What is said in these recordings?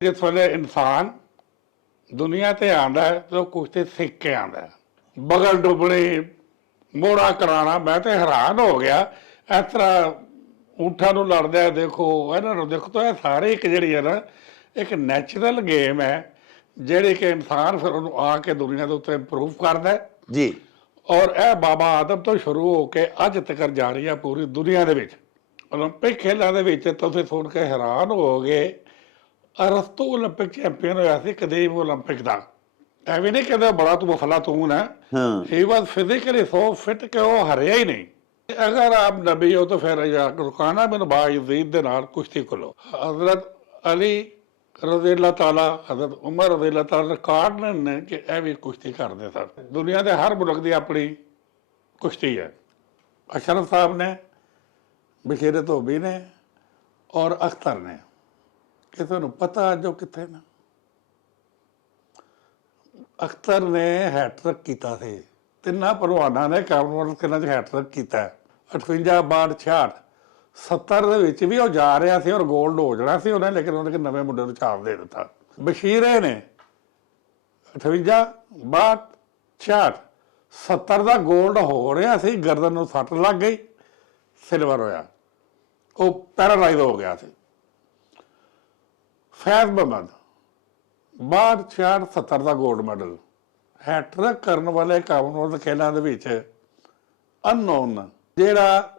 जिस वेले इंसान दुनिया ते आंदा है तो कुछ ते सीख के आंदा है। बगल डुबनी मोड़ा कराना, मैं तो हैरान हो गया। इस तरह ऊंठा नूं लड़दे देखो, इन्हां नूं देखो, तो ये सारे एक जिहड़ी है ना एक नैचुरल गेम है जिहड़ी कि इंसान फिर उहनूं आके दुनिया दे उत्ते इंप्रूव करदा है। जी और यह बाबा आदम तो शुरू होके अज तक जारी है पूरी दुनिया दे विच। ओलंपिक खेलों के विच तुसीं सुन के हैरान होवोगे, अरस्तू ओलंपिक चैंपीयन होया सी कदीम ओलंपिक का। एवं नहीं कहते बड़ा तू अफलातून है, हाँ he was physically so fit कि वो हरिया ही नहीं। अगर आप नबी हो तो फिर रुकाना बिन बायजीद दे नाल कुश्ती करो। हजरत अली रज़ी अल्लाह ताला, हजरत उमर रज़ी अल्लाह ताला रिकॉर्ड ने कि यह भी कुश्ती करते सन। दुनिया के हर मुल्क की अपनी कुश्ती है। अशरफ साहब ने, बशीर धोबी ने और अख्तर ने, किसी को पता जो कितने ने। अख्तर ने हैट्रिक किया सी, तिना भलवाना ने कामनवेल्थ खेलों हैट्रिक किया। 58, 62, 66 के भी वो जा रहा सी और गोल्ड हो जाना सी उन्हें, लेकिन उन्हें नवे मुंडे को चाप दे दिता। बशीरे ने 58, 62, 66, 70 का गोल्ड हो रहा सी, गर्दन में सट लग गई, सिल्वर होया, वो पैरालाइज हो गया सी। फैज मोहम्मद 62, 66, 70 का गोल्ड मैडल, हैट्रिक करने वाले कामनवेल्थ खेलों के विच अननोन जिहड़ा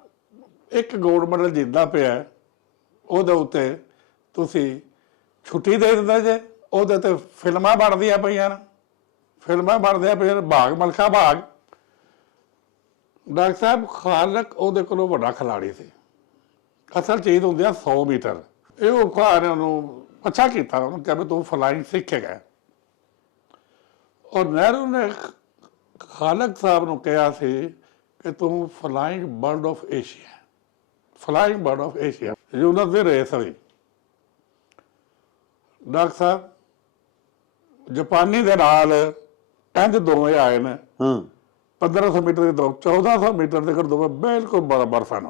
एक गोल्ड मैडल जीतदा पिया, ਉਹਦੇ ਉੱਤੇ ਤੁਸੀਂ ਛੁੱਟੀ ਦੇ ਦਿੰਦੇ ਜੇ। ਉਹਦੇ ਤੇ ਫਿਲਮਾਂ ਬਣਦੀਆਂ ਪਈਆਂ ਨੇ, ਫਿਲਮਾਂ ਬਣਦੀਆਂ ਪਈਆਂ, ਭਾਗ ਮਲਕਾ ਭਾਗ। ਡਾਕਟਰ ਸਾਹਿਬ ਖਾਲਕ ਉਹਦੇ ਕੋਲੋਂ ਵੱਡਾ ਖਿਲਾੜੀ ਸੀ। ਅਸਲ ਚੀਜ਼ ਹੁੰਦੀ ਆ 100 ਮੀਟਰ। ਇਹ ਉਹ ਖਾਰਿਆਂ ਨੂੰ ਅੱਛਾ ਕੀਤਾ, ਉਹਨੂੰ ਕਿਹਾ ਵੀ ਤੂੰ ਫਲਾਈਂਗ ਸਿੱਖੇਗਾ। ਔਰ ਨਹਿਰੂ ਨੇ ਖਾਲਕ ਸਾਹਿਬ ਨੂੰ ਕਿਹਾ ਸੀ ਕਿ ਤੂੰ flying bird of Asia, flying bird of Asia Yunus the race ਹੋਈ। ਡਾਕਟਰ ਸਾਹਿਬ ਜਾਪਾਨੀ ਦੇ ਨਾਲ ਇੰਝ ਦੋਵੇਂ ਆਏ ਨੇ। हाँ 1500 मीटर के दो 1400 मीटर तक दोवें बिल्कुल बराबर सन।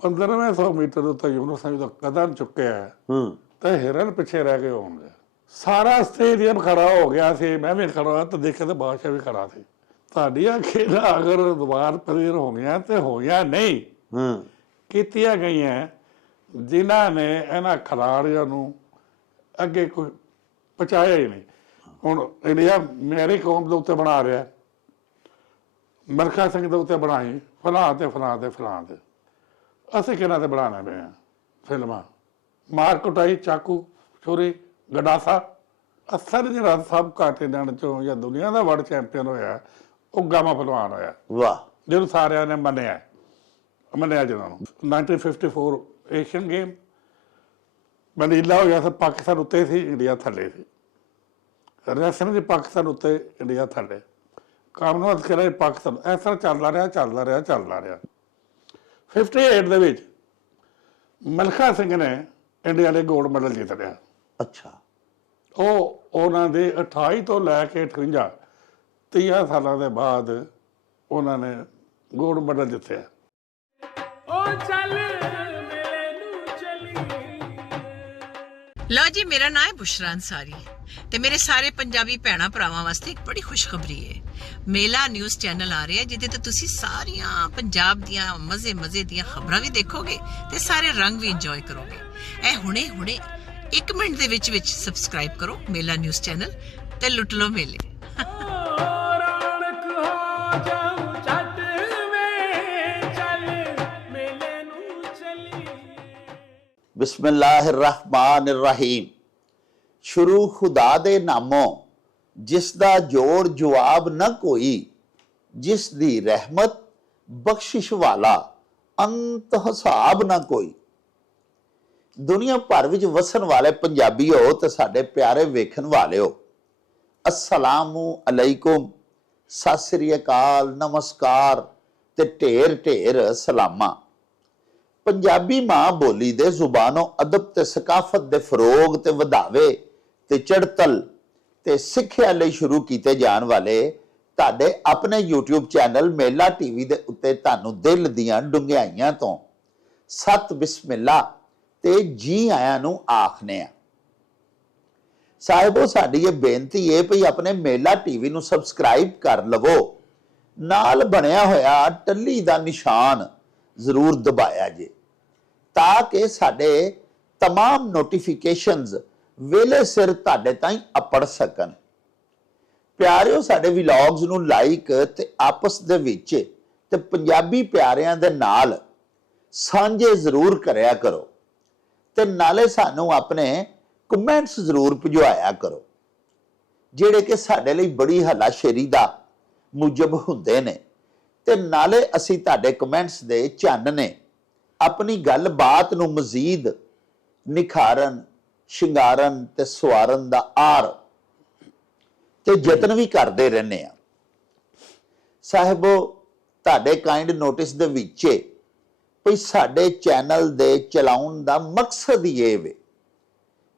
1500 मीटर उत्ते यूनुस ने जो कदम चुक्या हाँ तो हिरन पिछे रह गए होंगे। सारा स्टेडियम खड़ा हो गया सी, मैं भी खड़ा होया तो देखे तो बादशाह भी खड़ा थी। साडियां खेलां अगर दुबार परेर हो गई तो होइयां नहीं, हाँ कीतियां गईयां जिन्हां ने इन्हां खिलाड़ियों नूं अगे कोई पहुँचाया ही नहीं। हुण इंडिया मेरी कौम के उत्ते बना रहा, मलखा सिंह के उत्ते बनाई, फलां ते फलां ते फलां ते। असीं किहनां ते बनाने पे हैं फिल्मां, मार कुटाई, चाकू छुरी, गडासा। असल जिहड़ा सब कांटिनेंट चों या दुनिया का वर्ल्ड चैंपीयन होया वो गामा पहलवान होया, वाह जिन्होंने सारिਆਂ ने मन्निया जिन्होंने। 1954 एशियन गेम मनीला हो गया, पाकिस्तान उत्ते सी, इंडिया थले सी। रैसलिंग च पाकिस्तान उत्ते, इंडिया थले। कामनवेल्थ खेल पाकिस्तान इस तरह चलता रहा। 58 दे विच मलखा सिंह ने इंडिया ने गोल्ड मैडल जीत लिया। अच्छा उन्होंने 28 तो लैके 58 30 सालों के बाद उन्होंने गोल्ड मैडल जितया। लो जी, मेरा नाम है बुशरा अंसारी ते मेरे सारे पंजाबी भैणा भरावां वास्ते एक बड़ी खुशखबरी है। मेला न्यूज़ चैनल आ रहा है जिहदे ते तुसीं सारियां पंजाब दियां मज़े दियां खबरां भी देखोगे ते सारे रंग भी इंजॉय करोगे। ए हुणे 1 मिनट दे विच सबसक्राइब करो मेला न्यूज़ चैनल ते लुट लो मेले। बिस्मिल्लाहिर्रहमानिर्रहीम। शुरू खुदा दे नामों जिसदा जोड़ जवाब न कोई, जिस दी रहमत बख्शिश वाला अंत हिसाब न कोई। दुनिया भर विच वसन वाले पंजाबी हो ते साडे प्यारे वेखन वाले हो, अस्सलामु अलैकुम, सत श्री अकाल, नमस्कार ते ढेर ढेर सलामा। पंजाबी मां बोली दे जुबानों अदब ते सकाफत दे फरोग ते वधावे ते चढ़तल ते सिक्ख्या लई शुरू कीते जान वाले ताडे अपने यूट्यूब चैनल मेला टीवी दे उत्ते तानू दिल दियां डुंगियाइयां तो सत बिस्मिल्ला ਤੇ ਜੀ ਆਇਆਂ ਨੂੰ ਆਖਨੇ ਆ। ਸਾਹਿਬੋ, ਸਾਡੀ ਇਹ ਬੇਨਤੀ ਹੈ ਭਈ ਆਪਣੇ ਮੇਲਾ ਟੀਵੀ ਨੂੰ ਸਬਸਕ੍ਰਾਈਬ ਕਰ ਲਵੋ, ਨਾਲ ਬਣਿਆ ਹੋਇਆ ਟੱਲੀ ਦਾ ਨਿਸ਼ਾਨ ਜ਼ਰੂਰ ਦਬਾਇਆ ਜੇ, ਤਾਂ ਕਿ ਸਾਡੇ तमाम ਨੋਟੀਫਿਕੇਸ਼ਨਸ ਵੇਲੇ ਸਿਰ ਤੁਹਾਡੇ ਤਾਈਂ ਅਪੜ ਸਕਣ। ਪਿਆਰਿਓ, ਸਾਡੇ ਵਲੌਗਸ ਨੂੰ ਲਾਈਕ ਤੇ ਆਪਸ ਦੇ ਵਿੱਚ ਤੇ ਪੰਜਾਬੀ ਪਿਆਰਿਆਂ ਦੇ ਨਾਲ ਸਾਂਝੇ ਜ਼ਰੂਰ ਕਰਿਆ ਕਰੋ, ਤੇ ਨਾਲੇ ਸਾਨੂੰ ਆਪਣੇ ਕਮੈਂਟਸ ਜ਼ਰੂਰ ਭਿਜਵਾਇਆ ਕਰੋ, ਜਿਹੜੇ ਕਿ ਸਾਡੇ ਲਈ ਬੜੀ ਹੱਲਾਸ਼ੇਰੀ ਦਾ ਮੂਜਬ ਹੁੰਦੇ ਨੇ। ਤੇ ਨਾਲੇ ਅਸੀਂ ਤੁਹਾਡੇ ਕਮੈਂਟਸ ਦੇ ਚਾਨਣੇ ਆਪਣੀ ਗੱਲਬਾਤ ਨੂੰ ਮਜ਼ੀਦ ਨਿਖਾਰਨ, ਸ਼ਿੰਗਾਰਨ ਤੇ ਸਵਾਰਨ ਦਾ ਆਰ ਤੇ ਯਤਨ ਵੀ ਕਰਦੇ ਰਹਿੰਦੇ ਆ। ਸਾਹਿਬੋ, ਤੁਹਾਡੇ ਕਾਈਂਡ ਨੋਟਿਸ ਦੇ ਵਿੱਚ ਭਈ ਸਾਡੇ ਚੈਨਲ ਦੇ ਚਲਾਉਣ ਦਾ ਮਕਸਦ ਹੀ ਇਹ ਵੇ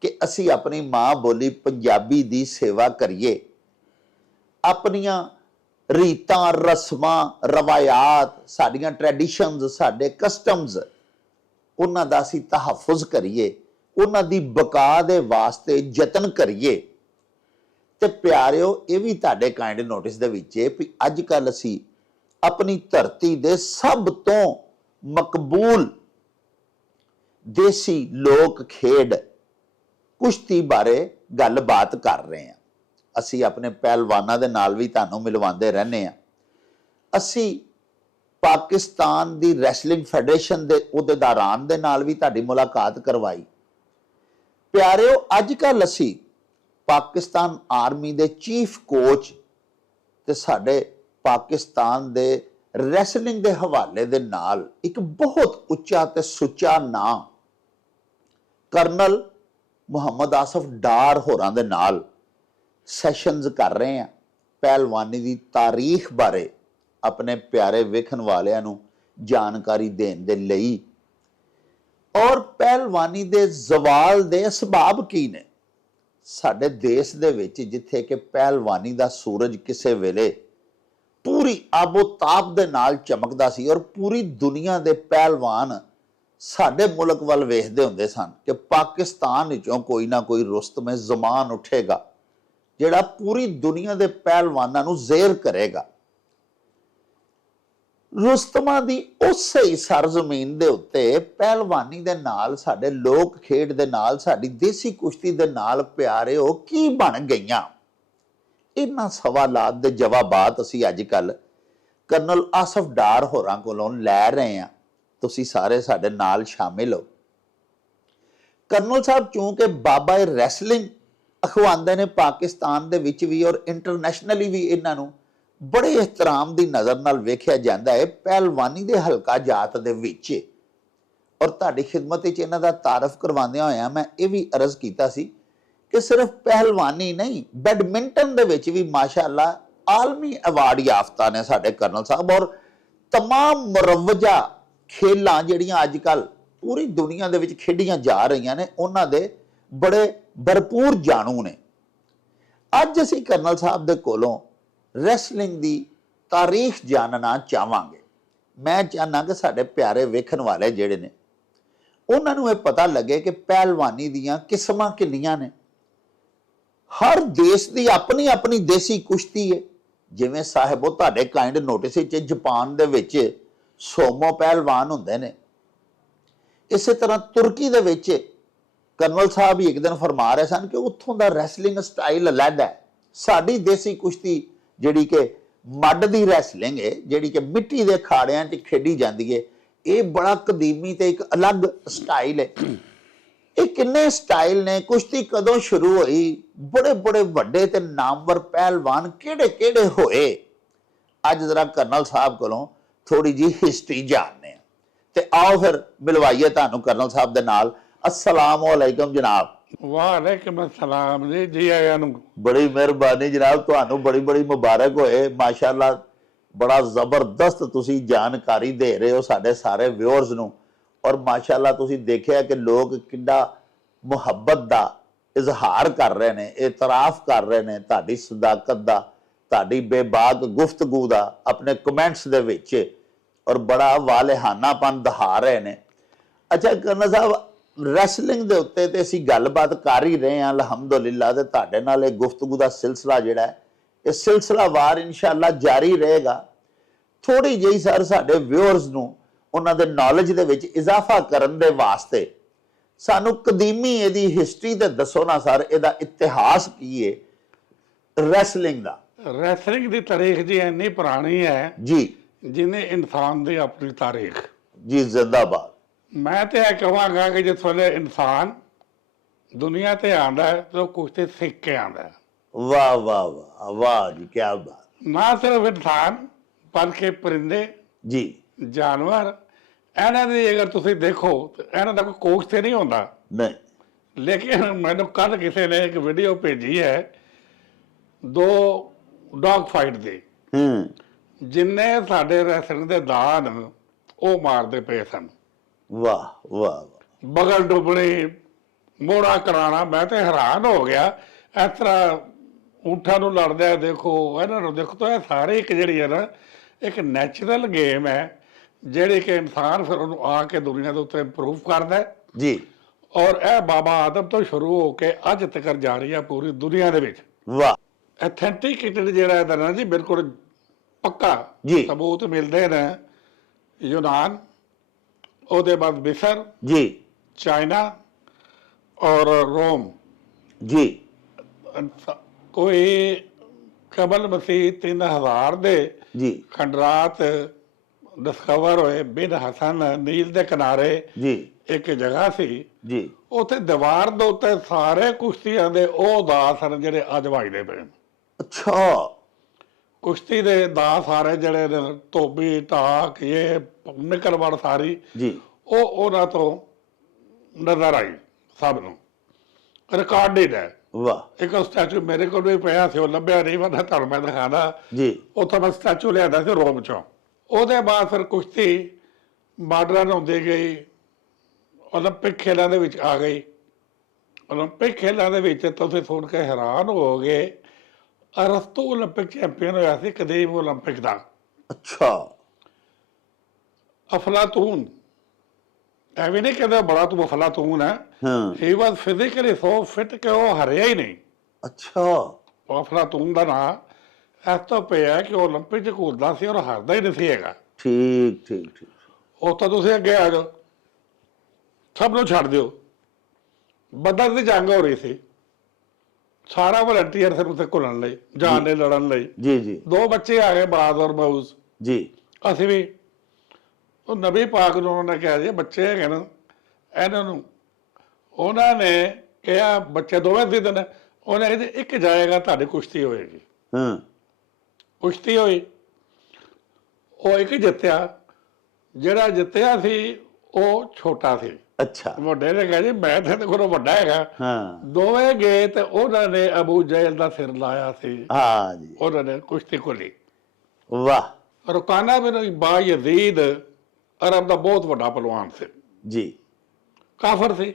ਕਿ ਅਸੀਂ ਆਪਣੀ ਮਾਂ ਬੋਲੀ ਪੰਜਾਬੀ ਦੀ ਸੇਵਾ ਕਰੀਏ, ਆਪਣੀਆਂ ਰੀਤਾਂ, ਰਸਮਾਂ, ਰਵਾਇਤ, ਸਾਡੀਆਂ ਟ੍ਰੈਡੀਸ਼ਨਸ, ਸਾਡੇ ਕਸਟਮਸ, ਉਹਨਾਂ ਦਾ ਅਸੀਂ ਤਹਫੁਜ਼ ਕਰੀਏ, ਉਹਨਾਂ ਦੀ ਬਕਾ ਦੇ ਵਾਸਤੇ ਯਤਨ ਕਰੀਏ। ਤੇ ਪਿਆਰਿਓ, ਇਹ ਵੀ ਤੁਹਾਡੇ ਕਾਈਂਡ ਨੋਟਿਸ ਦੇ ਵਿੱਚ ਹੈ ਕਿ ਅੱਜ ਕੱਲ ਅਸੀਂ ਆਪਣੀ ਧਰਤੀ ਦੇ ਸਭ ਤੋਂ ਮਕਬੂਲ ਦੇਸੀ ਲੋਕ ਖੇਡ ਕੁਸ਼ਤੀ ਬਾਰੇ ਗੱਲਬਾਤ ਕਰ ਰਹੇ ਹਾਂ। ਅਸੀਂ ਆਪਣੇ ਪਹਿਲਵਾਨਾਂ ਦੇ ਨਾਲ ਵੀ ਤੁਹਾਨੂੰ ਮਿਲਵਾਉਂਦੇ ਰਹਿੰਦੇ ਹਾਂ। ਅਸੀਂ ਪਾਕਿਸਤਾਨ ਦੀ ਰੈਸਲਿੰਗ ਫੈਡਰੇਸ਼ਨ ਦੇ ਅਹੁਦੇਦਾਰਾਂ ਦੇ ਨਾਲ ਵੀ ਤੁਹਾਡੀ ਮੁਲਾਕਾਤ ਕਰਵਾਈ। ਪਿਆਰਿਓ, ਅੱਜ ਕੱਲ ਅਸੀਂ ਪਾਕਿਸਤਾਨ ਆਰਮੀ ਦੇ ਚੀਫ ਕੋਚ ਤੇ ਸਾਡੇ ਪਾਕਿਸਤਾਨ ਦੇ ਰੈਸਲਿੰਗ ਦੇ ਹਵਾਲੇ ਦੇ ਨਾਲ ਇੱਕ ਬਹੁਤ ਉੱਚਾ ਤੇ ਸੁੱਚਾ ਨਾਂ ਕਰਨਲ ਮੁਹੰਮਦ ਆਸਫ ਡਾਰ ਹੋਰਾਂ ਦੇ ਨਾਲ ਸੈਸ਼ਨਸ ਕਰ ਰਹੇ ਹਾਂ, ਪਹਿਲਵਾਨੀ ਦੀ ਤਾਰੀਖ ਬਾਰੇ ਆਪਣੇ ਪਿਆਰੇ ਵੇਖਣ ਵਾਲਿਆਂ ਨੂੰ ਜਾਣਕਾਰੀ ਦੇਣ ਦੇ ਲਈ, ਔਰ ਪਹਿਲਵਾਨੀ ਦੇ ਜ਼ਵਾਲ ਦੇ ਅਸਬਾਬ ਕੀ ਨੇ। ਸਾਡੇ ਦੇਸ਼ ਦੇ ਵਿੱਚ ਜਿੱਥੇ ਕਿ ਪਹਿਲਵਾਨੀ ਦਾ ਸੂਰਜ ਕਿਸੇ ਵੇਲੇ ਪੂਰੀ ਆਬੋ-ਤਾਬ ਦੇ ਨਾਲ ਚਮਕਦਾ ਸੀ, ਔਰ ਪੂਰੀ ਦੁਨੀਆ ਦੇ ਪਹਿਲਵਾਨ ਸਾਡੇ ਮੁਲਕ ਵੱਲ ਵੇਖਦੇ ਹੁੰਦੇ ਸਨ ਕਿ ਪਾਕਿਸਤਾਨ ਵਿੱਚੋਂ ਕੋਈ ਨਾ ਕੋਈ ਰੁਸਤਮੇ ਜ਼ਮਾਨ ਉੱਠੇਗਾ ਜਿਹੜਾ ਪੂਰੀ ਦੁਨੀਆ ਦੇ ਪਹਿਲਵਾਨਾਂ ਨੂੰ ਜ਼ੇਰ ਕਰੇਗਾ। ਰੁਸਤਮਾਂ ਦੀ ਉਸੇ ਹੀ ਸਰਜ਼ਮੀਨ ਦੇ ਉੱਤੇ ਪਹਿਲਵਾਨੀ ਦੇ ਨਾਲ, ਸਾਡੇ ਲੋਕ ਖੇਡ ਦੇ ਨਾਲ, ਸਾਡੀ ਦੇਸੀ ਕੁਸ਼ਤੀ ਦੇ ਨਾਲ ਪਿਆਰਿਓ ਕੀ ਬਣ ਗਈਆਂ। ਇਹਨਾਂ ਸਵਾਲਾਤ ਦੇ ਜਵਾਬਾਤ ਅਸੀਂ ਅੱਜ ਕੱਲ ਕਰਨਲ ਆਸਫ ਡਾਰ ਹੋਰਾਂ ਕੋਲੋਂ ਲੈ ਰਹੇ ਹਾਂ। ਤੁਸੀਂ ਸਾਰੇ ਸਾਡੇ ਨਾਲ ਸ਼ਾਮਿਲ ਹੋ। ਕਰਨਲ ਸਾਹਿਬ ਚੂੰਕਿ ਬਾਬਾ ਰੈਸਲਿੰਗ ਅਖਵਾਉਂਦੇ ਨੇ ਪਾਕਿਸਤਾਨ ਦੇ ਵਿੱਚ ਵੀ, ਔਰ ਇੰਟਰਨੈਸ਼ਨਲੀ ਵੀ ਇਹਨਾਂ ਨੂੰ ਬੜੇ ਇhtਰਾਮ ਦੀ ਨਜ਼ਰ ਨਾਲ ਵੇਖਿਆ ਜਾਂਦਾ ਹੈ ਪਹਿਲਵਾਨੀ ਦੇ ਹਲਕਾ ਜਾਤ ਦੇ ਵਿੱਚ। ਔਰ ਤੁਹਾਡੀ ਖਿਦਮਤ ਵਿੱਚ ਇਹਨਾਂ ਦਾ ਤਾਰਫ ਕਰਵਾਉਂਦਿਆਂ ਹੋਇਆ ਮੈਂ ਇਹ ਵੀ ਅਰਜ਼ ਕੀਤਾ ਸੀ ਕਿ ਸਿਰਫ ਪਹਿਲਵਾਨੀ ਨਹੀਂ, ਬੈਡਮਿੰਟਨ ਦੇ ਵਿੱਚ ਵੀ ਮਾਸ਼ਾਅੱਲਾ ਆਲਮੀ ਅਵਾਰਡ ਯਾਫਤਾ ਨੇ ਸਾਡੇ ਕਰਨਲ ਸਾਹਿਬ। ਔਰ तमाम ਮੁਰਵਜਾ ਖੇਲਾਂ ਜਿਹੜੀਆਂ ਅੱਜ ਕੱਲ ਪੂਰੀ ਦੁਨੀਆ ਦੇ ਵਿੱਚ ਖੇਡੀਆਂ ਜਾ ਰਹੀਆਂ ਨੇ, ਉਹਨਾਂ ਦੇ ਬੜੇ ਭਰਪੂਰ ਜਾਣੂ ਨੇ। ਅੱਜ ਅਸੀਂ ਕਰਨਲ ਸਾਹਿਬ ਦੇ ਕੋਲੋਂ ਰੈਸਲਿੰਗ ਦੀ ਤਾਰੀਖ ਜਾਣਨਾ ਚਾਹਾਂਗੇ। ਮੈਂ ਚਾਹਨਾ ਕਿ ਸਾਡੇ ਪਿਆਰੇ ਵੇਖਣ ਵਾਲੇ ਜਿਹੜੇ ਨੇ ਉਹਨਾਂ ਨੂੰ ਇਹ ਪਤਾ ਲੱਗੇ ਕਿ ਪਹਿਲਵਾਨੀ ਦੀਆਂ ਕਿਸਮਾਂ ਕਿੰਨੀਆਂ ਨੇ। ਹਰ ਦੇਸ਼ ਦੀ ਆਪਣੀ ਆਪਣੀ ਦੇਸੀ ਕੁਸ਼ਤੀ ਹੈ। ਜਿਵੇਂ ਸਾਹਿਬੋ ਤੁਹਾਡੇ ਕਾਈਂਡ ਨੋਟਿਸ ਵਿੱਚ ਜਾਪਾਨ ਦੇ ਵਿੱਚ ਸੋਮੋ ਪਹਿਲਵਾਨ ਹੁੰਦੇ ਨੇ, ਇਸੇ ਤਰ੍ਹਾਂ ਤੁਰਕੀ ਦੇ ਵਿੱਚ ਕਰਨਲ ਸਾਹਿਬ ਹੀ ਇੱਕ ਦਿਨ ਫਰਮਾ ਰਹੇ ਸਨ ਕਿ ਉੱਥੋਂ ਦਾ ਰੈਸਲਿੰਗ ਸਟਾਈਲ ਅਲੱਗ ਹੈ। ਸਾਡੀ ਦੇਸੀ ਕੁਸ਼ਤੀ ਜਿਹੜੀ ਕਿ ਮੱਡ ਦੀ ਰੈਸਲਿੰਗ ਹੈ, ਜਿਹੜੀ ਕਿ ਮਿੱਟੀ ਦੇ ਅਖਾੜਿਆਂ 'ਚ ਖੇਡੀ ਜਾਂਦੀ ਹੈ, ਇਹ ਬੜਾ ਕਦੀਮੀ ਤੇ ਇੱਕ ਅਲੱਗ ਸਟਾਈਲ ਹੈ। ਇਹ ਕਿੰਨੇ ਸਟਾਈਲ ਨੇ, ਕੁਸ਼ਤੀ ਕਦੋਂ ਸ਼ੁਰੂ ਹੋਈ, ਬੜੇ ਬੜੇ ਵੱਡੇ ਤੇ ਨਾਮਵਰ ਪਹਿਲਵਾਨ ਕਿਹੜੇ ਕਿਹੜੇ ਹੋਏ, ਅੱਜ ਜ਼ਰਾ ਕਰਨਲ ਸਾਹਿਬ ਕੋਲੋਂ ਥੋੜੀ ਜੀ ਹਿਸਟਰੀ ਜਾਣਦੇ ਆ। ਤੇ ਆਓ ਫਿਰ ਮਿਲਵਾਈਏ ਤੁਹਾਨੂੰ ਕਰਨਲ ਸਾਹਿਬ ਦੇ ਨਾਲ। अस्सलाम वालेकुम जनाब। वालेकुम अस्सलाम जी, जी आया ਨੂੰ। बड़ी मेहरबानी जनाब, ਤੁਹਾਨੂੰ ਬੜੀ ਬੜੀ ਮੁਬਾਰਕ ਹੋਏ। ਮਾਸ਼ਾਅੱਲਾ ਬੜਾ ਜ਼ਬਰਦਸਤ ਤੁਸੀਂ ਜਾਣਕਾਰੀ ਦੇ ਰਹੇ ਹੋ ਸਾਡੇ ਸਾਰੇ ਵਿਊਅਰਸ ਨੂੰ, ਔਰ ਮਾਸ਼ਾਅੱਲਾ ਤੁਸੀਂ ਦੇਖਿਆ ਕਿ ਲੋਕ ਕਿੰਨਾ ਮੁਹੱਬਤ ਦਾ ਇਜ਼ਹਾਰ ਕਰ ਰਹੇ ਨੇ, ਇਤਰਾਫ ਕਰ ਰਹੇ ਨੇ ਤੁਹਾਡੀ ਸਦਾਕਤ ਦਾ, ਤੁਹਾਡੀ ਬੇਬਾਕ ਗੁਫ਼ਤਗੂ ਦਾ ਆਪਣੇ ਕਮੈਂਟਸ ਦੇ ਵਿੱਚ, ਔਰ ਬੜਾ ਵਾਲਹਾਨਾਪਨ ਦਿਖਾ ਰਹੇ ਨੇ। ਅੱਛਾ ਕਰਨਲ ਸਾਹਿਬ, ਰੈਸਲਿੰਗ ਦੇ ਉੱਤੇ ਤੇ ਅਸੀਂ ਗੱਲਬਾਤ ਕਰ ਹੀ ਰਹੇ ਹਾਂ ਅਲਹਮਦੁਲਿਲਾ, ਤੇ ਤੁਹਾਡੇ ਨਾਲ ਇਹ ਗੁਫ਼ਤਗੂ ਦਾ ਸਿਲਸਿਲਾ ਜਿਹੜਾ ਹੈ ਇਹ ਸਿਲਸਿਲਾਵਾਰ ਇਨਸ਼ਾਅੱਲਾ ਜਾਰੀ ਰਹੇਗਾ। ਥੋੜੀ ਜਿਹੀ ਸਰ ਸਾਡੇ ਵਿਊਅਰਸ ਨੂੰ ਉਹਨਾਂ ਦੇ ਨੌਲੇਜ ਦੇ ਵਿੱਚ ਇਜ਼ਾਫਾ ਕਰਨ ਦੇ ਵਾਸਤੇ ਸਾਨੂੰ ਕਦੀਮੀ ਇਹਦੀ ਹਿਸਟਰੀ ਤੇ ਦੱਸੋ ਨਾ ਸਰ, ਇਹਦਾ ਇਤਿਹਾਸ ਕੀ ਹੈ ਰੈਸਲਿੰਗ ਦਾ? ਰੈਸਲਿੰਗ ਦੀ ਤਾਰੀਖ ਜੀ ਇੰਨੀ ਪੁਰਾਣੀ ਹੈ ਜੀ ਜਿਨੇ ਇਨਸਾਨ ਦੀ ਆਪਣੀ ਤਾਰੀਖ। ਜੀ ਜ਼ਿੰਦਾਬਾਦ। ਮੈਂ ਤੇ ਇਹ ਕਹਾਂਗਾ ਕਿ ਜਿਸ ਵੇਲੇ ਇਨਸਾਨ ਦੁਨੀਆ ਤੇ ਆਂਦਾ ਹੈ ਤਾਂ ਉਹ ਕੁਸ਼ਤੀ ਸਿੱਖ ਕੇ ਆਂਦਾ ਹੈ। ਵਾਹ ਵਾਹ ਵਾਹ ਵਾਹ ਜੀ, ਕੀ ਬਾਤ। ਨਾ ਸਿਰਫ ਇਨਸਾਨ ਬਲਕਿ ਪਰਿੰਦੇ, ਜੀ ਜਾਨਵਰ, ਇਹਨਾਂ ਦੀ ਅਗਰ ਤੁਸੀਂ ਦੇਖੋ ਤਾਂ ਇਹਨਾਂ ਦਾ ਕੋਈ ਕੋਚ ਤੇ ਨਹੀਂ ਹੁੰਦਾ। ਨਹੀਂ। ਲੇਕਿਨ ਮੈਨੂੰ ਕੱਲ ਕਿਸੇ ਨੇ ਇੱਕ ਵੀਡੀਓ ਭੇਜੀ ਹੈ 2 ਡੌਗ ਫਾਈਟ ਦੀ, ਜਿੰਨੇ ਸਾਡੇ ਰੈਸਲਿੰਗ ਦੇ ਦਾਨ ਉਹ ਮਾਰਦੇ ਪਏ ਸਨ। ਵਾਹ ਵਾਹ। ਬਗਲ ਡੁੱਬਣੀ, ਮੋੜਾ ਕਰਾਣਾ, ਮੈਂ ਤੇ ਹੈਰਾਨ ਹੋ ਗਿਆ। ਇਸ ਤਰ੍ਹਾਂ ਊਂਠਾਂ ਨੂੰ ਲੜਦਿਆ ਦੇਖੋ, ਇਹਨਾਂ ਨੂੰ ਦੇਖੋ। ਤਾਂ ਇਹ ਸਾਰੇ ਇੱਕ ਜਿਹੜੀ ਹੈ ਨਾ ਇੱਕ ਨੈਚੁਰਲ ਗੇਮ ਹੈ ਜਿਹੜੀ ਕਿ ਇਨਸਾਨ ਫਿਰ ਉਹਨੂੰ ਆ ਕੇ ਦੁਨੀਆ ਦੇ ਉੱਤੇ ਇੰਪਰੂਵ ਕਰਦਾ ਹੈ ਜੀ। ਔਰ ਇਹ ਬਾਬਾ ਆਦਮ ਤੋਂ ਸ਼ੁਰੂ ਹੋ ਕੇ ਅੱਜ ਤੱਕ ਜਾਰੀ ਹੈ ਪੂਰੀ ਦੁਨੀਆ ਦੇ ਵਿੱਚ। ਵਾਹ। ਐਥੈਂਟਿਕੇਟਡ ਜਿਹੜਾ ਇਹਦਾ ਨਾ ਜੀ ਬਿਲਕੁਲ ਪੱਕਾ ਜੀ ਸਬੂਤ ਮਿਲਦੇ ਨੇ ਯੂਨਾਨ, ਉਹਦੇ ਬਾਅਦ ਮਿਸਰ ਜੀ, ਚਾਈਨਾ ਔਰ ਰੋਮ। ਜੀ ਕੋਈ ਕਬਲ ਮਸੀਹ 3000 ਦੇ ਜੀ ਖੰਡਰਾਤ ਡਿਸਕਵਰ ਹੋਏ ਬਿਨ ਹਸਨ ਨੀਲ ਦੇ ਕਿਨਾਰੇ। ਜੀ ਇੱਕ ਜਗ੍ਹਾ ਸੀ ਜੀ, ਉੱਥੇ ਦੀਵਾਰ ਦੇ ਉੱਤੇ ਸਾਰੇ ਕੁਸ਼ਤੀਆਂ ਦੇ ਉਹ ਦਾਸ ਹਨ ਜਿਹੜੇ ਅੱਜ ਵਜਦੇ ਪਏ। ਅੱਛਾ। ਕੁਸ਼ਤੀ ਦੇ ਦਾਸ ਸਾਰੇ ਜਿਹੜੇ ਨੇ, ਧੋਬੀ ਢਾਕ ਇਹ ਨਿਕਲਵੜ ਸਾਰੀ ਜੀ, ਉਹ ਉਹਨਾਂ ਤੋਂ ਨਜ਼ਰ ਆਈ ਸਭ ਨੂੰ। ਰਿਕਾਰਡਡ ਹੈ। ਵਾਹ। ਇੱਕ ਸਟੈਚੂ ਮੇਰੇ ਕੋਲ ਵੀ ਪਿਆ ਸੀ, ਉਹ ਲੱਭਿਆ ਨਹੀਂ, ਮੈਂ ਤੁਹਾਨੂੰ ਮੈਂ ਦਿਖਾਦਾ ਜੀ। ਉੱਥੋਂ ਮੈਂ ਸਟੈਚੂ ਲਿਆਂਦਾ ਸੀ ਰੋਮ ਚੋਂ। ਉਹਦੇ ਬਾਅਦ ਫਿਰ ਕੁਸ਼ਤੀ ਮਾਡਰਨ ਹੁੰਦੀ ਗਈ, ਓਲੰਪਿਕ ਖੇਲਾਂ ਦੇ ਵਿੱਚ ਆ ਗਈ। ਓਲੰਪਿਕ ਖੇਲਾਂ ਦੇ ਵਿੱਚ ਤੁਸੀਂ ਸੁਣ ਕੇ ਹੈਰਾਨ ਹੋਵੋਗੇ, ਅਰਸਤੂ ਓਲੰਪਿਕ ਚੈਂਪੀਅਨ ਹੋਇਆ ਸੀ ਕਦੀਮ ਓਲੰਪਿਕ ਦਾ। ਅੱਛਾ। ਅਫਲਾਤੂਨ, ਐਵੇਂ ਨਹੀਂ ਕਹਿੰਦਾ ਬੜਾ ਤੂੰ ਅਫਲਾਤੂਨ ਹੈ। ਹਾਂ। ਹੀ ਵਾਸ ਫਿਜ਼ੀਕਲੀ ਸੋ ਫਿਟ ਕਿ ਉਹ ਹਰਿਆ ਹੀ ਨਹੀਂ। ਅੱਛਾ। ਉਹ ਅਫਲਾਤੂਨ ਦਾ ਨਾਂ ਇਸ ਤੋਂ ਪਿਆ ਕਿ ਉਹ ਓਲੰਪਿਕ 'ਚ ਘੁਲਦਾ ਸੀ ਔਰ ਹਾਰਦਾ ਹੀ ਨਹੀਂ ਸੀ ਹੈਗਾ। ਠੀਕ ਠੀਕ ਠੀਕ। ਉੱਥੋਂ ਤੁਸੀਂ ਅੱਗੇ ਆ ਜਾਓ, ਸਭ ਨੂੰ ਛੱਡ ਦਿਓ। ਬਦਰ ਦੀ ਜੰਗ ਹੋ ਰਹੀ ਸੀ, ਸਾਰਾ ਵਲੰਟੀਅਰ ਸਿਰ ਉੱਥੇ ਘੁਲਣ ਲਈ, ਜਾਨ ਲਈ, ਲੜਨ ਲਈ। ਜੀ ਜੀ 2 ਬੱਚੇ ਆ ਗਏ, ਬਾਜ਼ ਔਰ ਬਾਊਜ਼। ਜੀ। ਅਸੀਂ ਵੀ ਉਹ ਨਬੀ ਪਾਕ ਨੂੰ ਉਹਨਾਂ ਨੇ ਕਿਹਾ ਜੀ ਬੱਚੇ ਹੈਗੇ ਨਾ ਇਹਨਾਂ ਨੂੰ, ਉਹਨਾਂ ਨੇ ਕਿਹਾ ਬੱਚੇ ਦੋਵੇਂ ਸੀ ਨੇ, ਉਹਨੇ ਕਿਹਾ ਜੀ ਇੱਕ ਜਾਏਗਾ ਤੁਹਾਡੀ ਕੁਸ਼ਤੀ ਹੋਏਗੀ। ਹਾਂ। ਕੁਸ਼ਤੀ ਹੋਈ, ਉਹ ਇੱਕ ਜਿੱਤਿਆ। ਜਿਹੜਾ ਜਿੱਤਿਆ ਸੀ ਉਹ ਛੋਟਾ ਸੀ। ਅੱਛਾ। ਵੱਡੇ ਨੇ ਕਿਹਾ ਜੀ ਮੈਂ ਤੇ ਕੋਲੋਂ ਵੱਡਾ ਹੈਗਾ। ਹਾਂ। ਦੋਵੇਂ ਗਏ ਤੇ ਉਹਨਾਂ ਨੇ ਅਬੂ ਜਹਿਲ ਦਾ ਸਿਰ ਲਾਇਆ ਸੀ। ਹਾਂ ਜੀ। ਉਹਨਾਂ ਨੇ ਕੁਸ਼ਤੀ ਖੋਲੀ। ਵਾਹ। ਰੁਕਾਨਾ ਬਿਨ ਬਾ ਯਜ਼ੀਦ ਅਰਬ ਦਾ ਬਹੁਤ ਵੱਡਾ ਪਹਿਲਵਾਨ ਸੀ, ਜੀ। ਕਾਫਰ ਸੀ।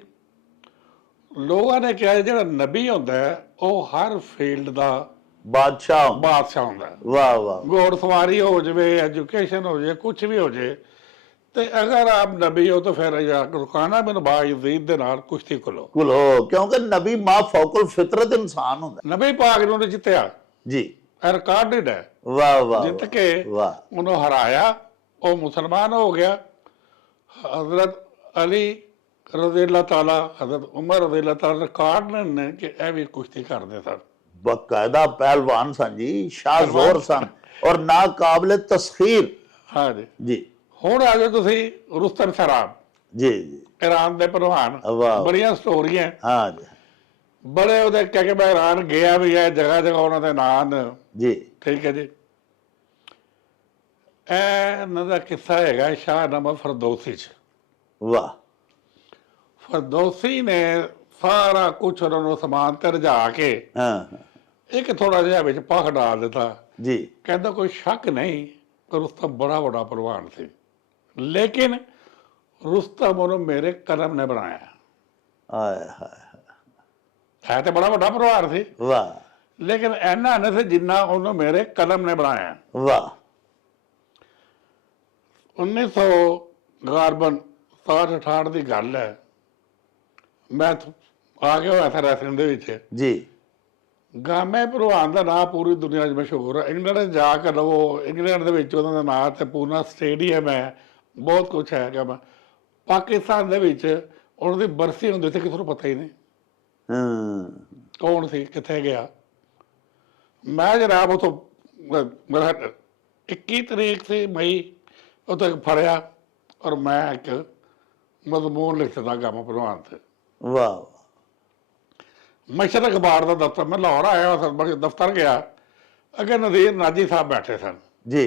ਲੋਕਾਂ ਨੇ ਕਿਹਾ ਜਿਹੜਾ ਨਬੀ ਹੁੰਦਾ ਹੈ ਉਹ ਹਰ ਫੀਲਡ ਦਾ ਬਾਦਸ਼ਾਹ। ਬਾਦਸ਼ਾਹ ਹੁੰਦਾ ਹੈ। ਵਾਹ ਵਾਹ। घोड़सवारी हो जाए, एजुकेशन हो जाए, कुछ भी हो जाए, तो अगर आप नबी हो तो फिर रुकाना बिन बायजीद दे नाल कुश्ती करो। ਕੁਲੋ, ਕਿਉਂਕਿ ਨਬੀ ਮਾ ਫੌਕਲ ਫਿਤਰਤ ਇਨਸਾਨ ਹੁੰਦਾ। नबी पाक ने उन्हें जितया, ਜੀ। रिकॉर्डेड है। ਵਾਹ ਵਾਹ। जित के ਵਾਹ। उन्होंने हराया, वो मुसलमान हो गया। हजरत अली रज़ी अल्लाह ताला, हजरत उमर रज़ी अल्लाह ताला रिकॉर्ड ने कि ਇਹ ਵੀ ਕੁਸ਼ਤੀ ਕਰਦੇ ਸਨ। ਬਕਾਇਦਾ ਪਹਿਲਵਾਨ ਸਨ ਜੀ, ਸ਼ਾਹ ਜ਼ੋਰ ਸਨ ਔਰ ਨਾ ਕਾਬਲੇ ਤਸਖੀਰ। ਹਾਂ ਜੀ। ਜੀ। ਹੁਣ ਆ ਜਾਓ ਤੁਸੀਂ ਰੁਸਤਮ ਸਰਾਬ, ਜੀ ਜੀ। ईरान ਦੇ ਪਹਿਲਵਾਨ। ਵਾਹ। ਬੜੀਆਂ ਸਟੋਰੀਆਂ, ਹਾਂ ਜੀ। ਬੜੇ ਉਹਦੇ ਕਹਿ ਕੇ ਮੈਂ ਈਰਾਨ ਗਿਆ ਵੀ ਹੈ, ਜਗ੍ਹਾ ਜਗ੍ਹਾ ਉਹਨਾਂ ਦੇ ਨਾਂ ਨੇ। ਜੀ। ਠੀਕ ਹੈ ਜੀ। ਇਹਨਾਂ ਦਾ ਕਿੱਸਾ ਹੈਗਾ ਸ਼ਾਹਨਾਮਾ ਫਰਦੌਸੀ 'ਚ। ਵਾਹ। ਫਰਦੌਸੀ ਨੇ ਸਾਰਾ ਕੁਛ ਉਹਨਾਂ ਨੂੰ ਸਮਾਨ ਤੇ ਰਜਾ ਕੇ ਹਾਂ। ਇੱਕ ਥੋੜਾ ਜਿਹਾ ਵਿੱਚ ਪੱਖ ਡਾਲ ਦਿੱਤਾ। ਜੀ। ਕਹਿੰਦਾ ਕੋਈ ਸ਼ੱਕ ਨਹੀਂ ਕਿ ਰੁਸਤਮ ਬੜਾ ਵੱਡਾ ਪਹਿਲਵਾਨ ਸੀ, ਲੇਕਿਨ ਰੁਸਤਮ ਉਹਨੂੰ ਮੇਰੇ ਕਲਮ ਨੇ ਬਣਾਇਆ। ਆਏ ਹਾਏ। ਹੈ ਤੇ ਬੜਾ ਵੱਡਾ ਪਹਿਲਵਾਨ ਸੀ, ਵਾਹ। ਲੇਕਿਨ ਇੰਨਾ ਨਹੀਂ ਸੀ ਜਿੰਨਾ ਉਹਨੂੰ ਮੇਰੇ ਕਲਮ ਨੇ ਬਣਾਇਆ। ਵਾਹ। 1900 ਗਾਰਬਨ 67-68 ਦੀ ਗੱਲ ਹੈ। ਮੈਂ ਆ ਗਿਆ ਹੋਇਆ ਸੀ ਰੈਸਲਿੰਗ ਦੇ ਵਿੱਚ। ਜੀ ਗਾਮੇ ਭਲਵਾਨ ਦਾ ਨਾਂ ਪੂਰੀ ਦੁਨੀਆ 'ਚ ਮਸ਼ਹੂਰ ਹੈ। ਇੰਗਲੈਂਡ ਜਾ ਕੇ ਲਵੋ, ਇੰਗਲੈਂਡ ਦੇ ਵਿੱਚ ਉਹਨਾਂ ਦਾ ਨਾਂ ਤੇ ਪੂਰਾ ਸਟੇਡੀਅਮ ਹੈ, ਬਹੁਤ ਕੁਛ ਹੈਗਾ। ਵਾ ਪਾਕਿਸਤਾਨ ਦੇ ਵਿੱਚ ਉਹਨਾਂ ਦੀ ਬਰਸੀ ਹੁੰਦੀ ਸੀ, ਕਿਸੇ ਨੂੰ ਪਤਾ ਹੀ ਨਹੀਂ ਕੌਣ ਸੀ, ਕਿੱਥੇ ਗਿਆ। ਮੈਂ ਜਨਾਬ ਉੱਥੋਂ ਮੇਰਾ 21 ਤਰੀਕ ਸੀ ਮਈ, ਉੱਥੇ ਫੜਿਆ ਔਰ ਮੈਂ ਇੱਕ ਮਜ਼ਮੂਨ ਲਿਖ ਦਿੱਤਾ ਗਾਮਾ ਭਲਵਾਨ ਤੇ। ਵਾਹ ਮਸ਼ਰਕ ਅਖਬਾਰ ਦਾ ਦਫ਼ਤਰ, ਮੈਂ ਲਾਹੌਰ ਆਇਆ ਹੋਇਆ ਦਫ਼ਤਰ ਗਿਆ, ਅੱਗੇ ਨਜ਼ੀਰ ਨਾਜੀ ਸਾਹਿਬ ਬੈਠੇ ਸਨ ਜੀ।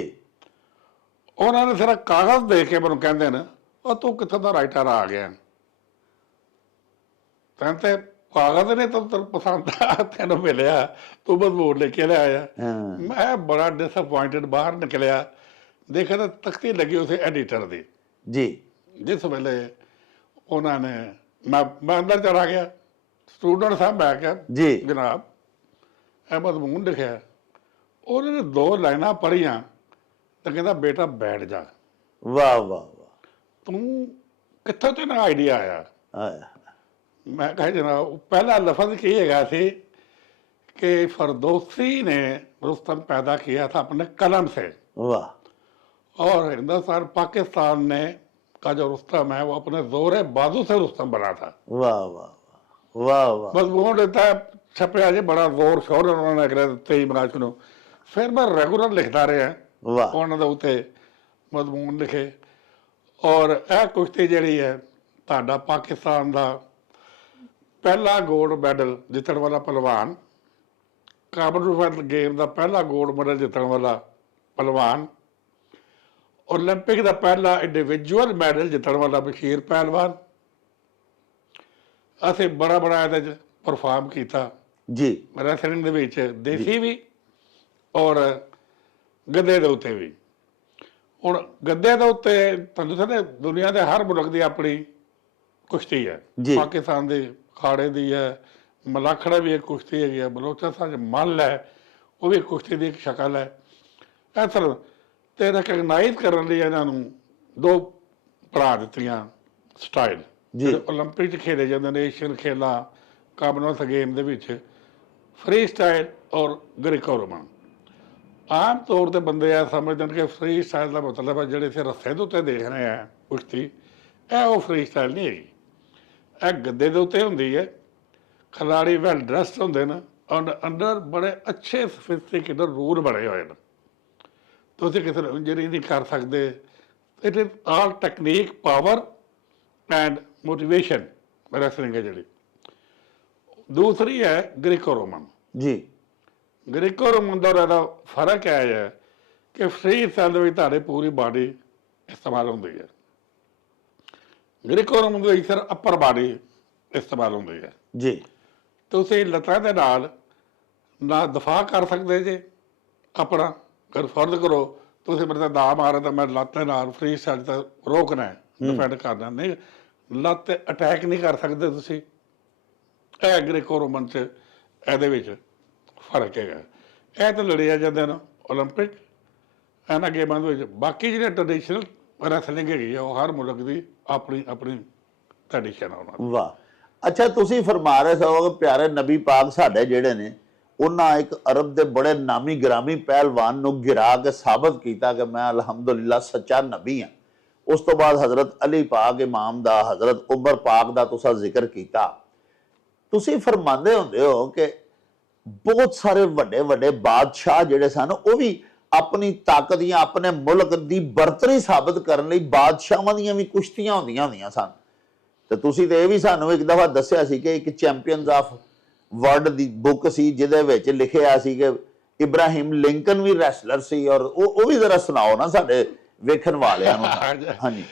ਉਹਨਾਂ ਨੇ ਸਿਰਫ ਕਾਗਜ਼ ਦੇ ਕੇ ਮੈਨੂੰ ਕਹਿੰਦੇ ਨੇ, ਉਹ ਤੂੰ ਕਿੱਥੋਂ ਦਾ ਰਾਈਟਰ ਆ ਗਿਆ, ਤੈਨੂੰ ਤੇ ਕਾਗਜ਼ ਨੇ ਤਾਂ ਤੈਨੂੰ ਪਸੰਦ ਆ, ਤੈਨੂੰ ਮਿਲਿਆ, ਤੂੰ ਮਜ਼ਮੂਨ ਲਿਖ ਕੇ ਲਿਆਇਆ। ਮੈਂ ਬੜਾ ਡਿਸਅਪੁਆਇੰਟਡ ਬਾਹਰ ਨਿਕਲਿਆ, ਦੇਖਿਆ ਤਾਂ ਤਖਤੀ ਲੱਗੀ ਉਸੇ ਐਡੀਟਰ ਦੀ ਜੀ। ਜਿਸ ਵੇਲੇ ਉਹਨਾਂ ਨੇ ਮੈਂ ਅੰਦਰ ਚਲਾ ਗਿਆ, ਸਟੂਡੈਂਟ ਸਾਹਿਬ ਮੈਂ ਕਿਹਾ ਜੀ ਜਨਾਬ ਇਹ ਮਜ਼ਮੂਨ ਲਿਖਿਆ। ਉਹਨੇ 2 ਲਾਈਨਾਂ ਪੜ੍ਹੀਆਂ ਤਾਂ ਕਹਿੰਦਾ ਬੇਟਾ ਬੈਠ ਜਾ। ਵਾਹ ਵਾਹ ਵਾਹ, ਤੂੰ ਕਿੱਥੋਂ ਤੈਨੂੰ ਆਈਡੀਆ ਆਇਆ? ਆਇਆ ਮੈਂ ਕਿਹਾ ਜਨਾਬ ਪਹਿਲਾ ਲਫ਼ਜ਼ ਕੀ ਹੈਗਾ ਸੀ ਕਿ फरदौसी ने रुस्तम पैदा किया था अपने कलम से, वाह। और हिंदुस्तान पाकिस्तान ने का जो रुस्तम है वो अपने जोरे बाजू से रुस्तम बना था। वाह वाह वाह वाह। मजमून देता है छपया जी, बड़ा जोर शोर उन्होंने 23 मार्च को। फिर मैं रेगुलर लिखता रहा, वाह। उन्होंने उत्ते मजमून लिखे। और यह कुश्ती जी है ਤੁਹਾਡਾ पाकिस्तान का पहला गोल्ड मैडल जितने वाला पहलवान, कामनवेल्थ गेम का पहला गोल्ड मैडल जितने वाला पहलवान, ओलंपिक का पहला इंडिविजुअल मैडल जितने वाला बशीर पहलवान। असें बड़ा बड़ा ये परफॉर्म किया जी रैसलिंग दे विच, देसी भी और गद्दे दे उत्ते भी। हुण गद्दे दे उत्ते तुहानूं पता दुनिया के हर मुल्क की अपनी कुश्ती है। जी। पाकिस्तान के खाड़े की है, मलाखड़ा भी एक कुश्ती है, बलोचिस्तान मल है वो भी कुश्ती की एक शक्ल है। इस तरह तो रिकगनाइज करने लिए इन्हों 2 पढ़ा दित्तियां स्टाइल जी। ओलंपिक खेले जाते हैं, एशियन खेलों कामनवेल्थ गेम के विच फ्री स्टाइल और ग्रीको रोमन। आम तौर पर बंदे आ समझते हैं कि फ्री स्टाइल का मतलब है जो इसे रस्से के उत्ते देख रहे हैं कुश्ती, यह वो फ्री स्टाइल नहीं है। यह गद्दे के उत्ते होंदी है, खिलाड़ी वैल ड्रैस्ड होंगे हैं और अंदर बड़े अच्छे सोफिस्टिकेटेड रूल बने हुए हैं। तो किसी इंजरी नहीं कर सकते। It is all technique, power and motivation wrestling है जी। दूसरी है ग्रीको रोमन जी। ग्रीको रोमन का फर्क है कि फ्री स्टाइल में ਤੁਹਾਡੀ पूरी बॉडी इस्तेमाल होती है, ग्रीको रोमन में सिर्फ अपर बॉडी इस्तेमाल होती है जी। ਤੁਸੀਂ ਲੱਤਾਂ ਦੇ ਨਾਲ ਨਾ ਦਫਾ ਕਰ ਸਕਦੇ ਜੇ ਆਪਣਾ, ਅਗਰ ਫਰਜ਼ ਕਰੋ ਤੁਸੀਂ ਮੇਰੇ ਤੇ ਦਾ ਮਾਰੇ ਤਾਂ ਮੈਂ ਲੱਤ ਦੇ ਨਾਲ ਫ੍ਰੀ ਸਟਾਈਲ ਤੇ ਰੋਕਣਾ ਹੈ, ਡਿਫੈਂਡ ਕਰਨਾ ਨਹੀਂ, ਲੱਤ ਤੇ ਅਟੈਕ ਨਹੀਂ ਕਰ ਸਕਦੇ ਤੁਸੀਂ। ਇਹ ਗ੍ਰੀਕੋ ਰੋਮਨ ਚ ਇਹਦੇ ਵਿੱਚ ਫਰਕ ਹੈਗਾ। ਇਹ ਤਾਂ ਲੜਿਆ ਜਾਂਦੇ ਨੇ ਓਲੰਪਿਕ ਇਹਨਾਂ ਗੇਮਾਂ ਦੇ ਵਿੱਚ। ਬਾਕੀ ਜਿਹੜੇ ਟ੍ਰੈਡੀਸ਼ਨਲ ਰੈਸਲਿੰਗ ਹੈਗੀ ਆ ਉਹ ਹਰ ਮੁਲਕ ਦੀ ਆਪਣੀ ਆਪਣੀ ਟ੍ਰੈਡੀਸ਼ਨ ਆ ਉਹਨਾਂ ਦੀ। वाह। अच्छा, ਤੁਸੀਂ ਫਰਮਾ ਰਹੇ ਸੋ ਕਿ ਪਿਆਰੇ ਨਬੀ ਪਾਕ ਸਾਡੇ ਜਿਹੜੇ ਨੇ ਉਹਨਾਂ ਇੱਕ ਅਰਬ ਦੇ ਬੜੇ ਨਾਮੀ ਗ੍ਰਾਮੀ ਪਹਿਲਵਾਨ ਨੂੰ ਗਿਰਾ ਕੇ ਸਾਬਤ ਕੀਤਾ ਕਿ ਮੈਂ ਅਲਹਮਦੁਲਿਲਾ ਸੱਚਾ ਨਬੀ ਹਾਂ। ਉਸ ਤੋਂ ਬਾਅਦ ਹਜ਼ਰਤ ਅਲੀ ਪਾਕ ਇਮਾਮ ਦਾ, ਹਜ਼ਰਤ ਉਮਰ ਪਾਕ ਦਾ ਤੁਸੀਂ ਜ਼ਿਕਰ ਕੀਤਾ। ਤੁਸੀਂ ਫਰਮਾਉਂਦੇ ਹੁੰਦੇ ਹੋ ਕਿ ਬਹੁਤ ਸਾਰੇ ਵੱਡੇ ਵੱਡੇ ਬਾਦਸ਼ਾਹ ਜਿਹੜੇ ਸਨ ਉਹ ਵੀ ਆਪਣੀ ਤਾਕਤ ਜਾਂ ਆਪਣੇ ਮੁਲਕ ਦੀ ਬਰਤਰੀ ਸਾਬਤ ਕਰਨ ਲਈ ਬਾਦਸ਼ਾਹਾਂ ਦੀਆਂ ਵੀ ਕੁਸ਼ਤੀਆਂ ਹੁੰਦੀਆਂ ਸਨ। ਤੇ ਤੁਸੀਂ ਤੇ ਇਹ ਵੀ ਸਾਨੂੰ ਇੱਕ ਦਫਾ ਦੱਸਿਆ ਸੀ ਕਿ ਇੱਕ champions of world the book ਸੀ ਜਿਹਦੇ ਵਿੱਚ ਲਿਖਿਆ ਸੀ ਕਿ ਇਬਰਾਹਿਮ ਲਿੰਕਨ ਵੀ ਰੈਸਲਰ ਸੀ, ਔਰ ਉਹ ਵੀ ਜ਼ਰਾ ਸੁਣਾਓ ਨਾ ਸਾਡੇ ਵੇਖਣ ਵਾਲਿਆਂ ਨੂੰ। ਹਾਂਜੀ,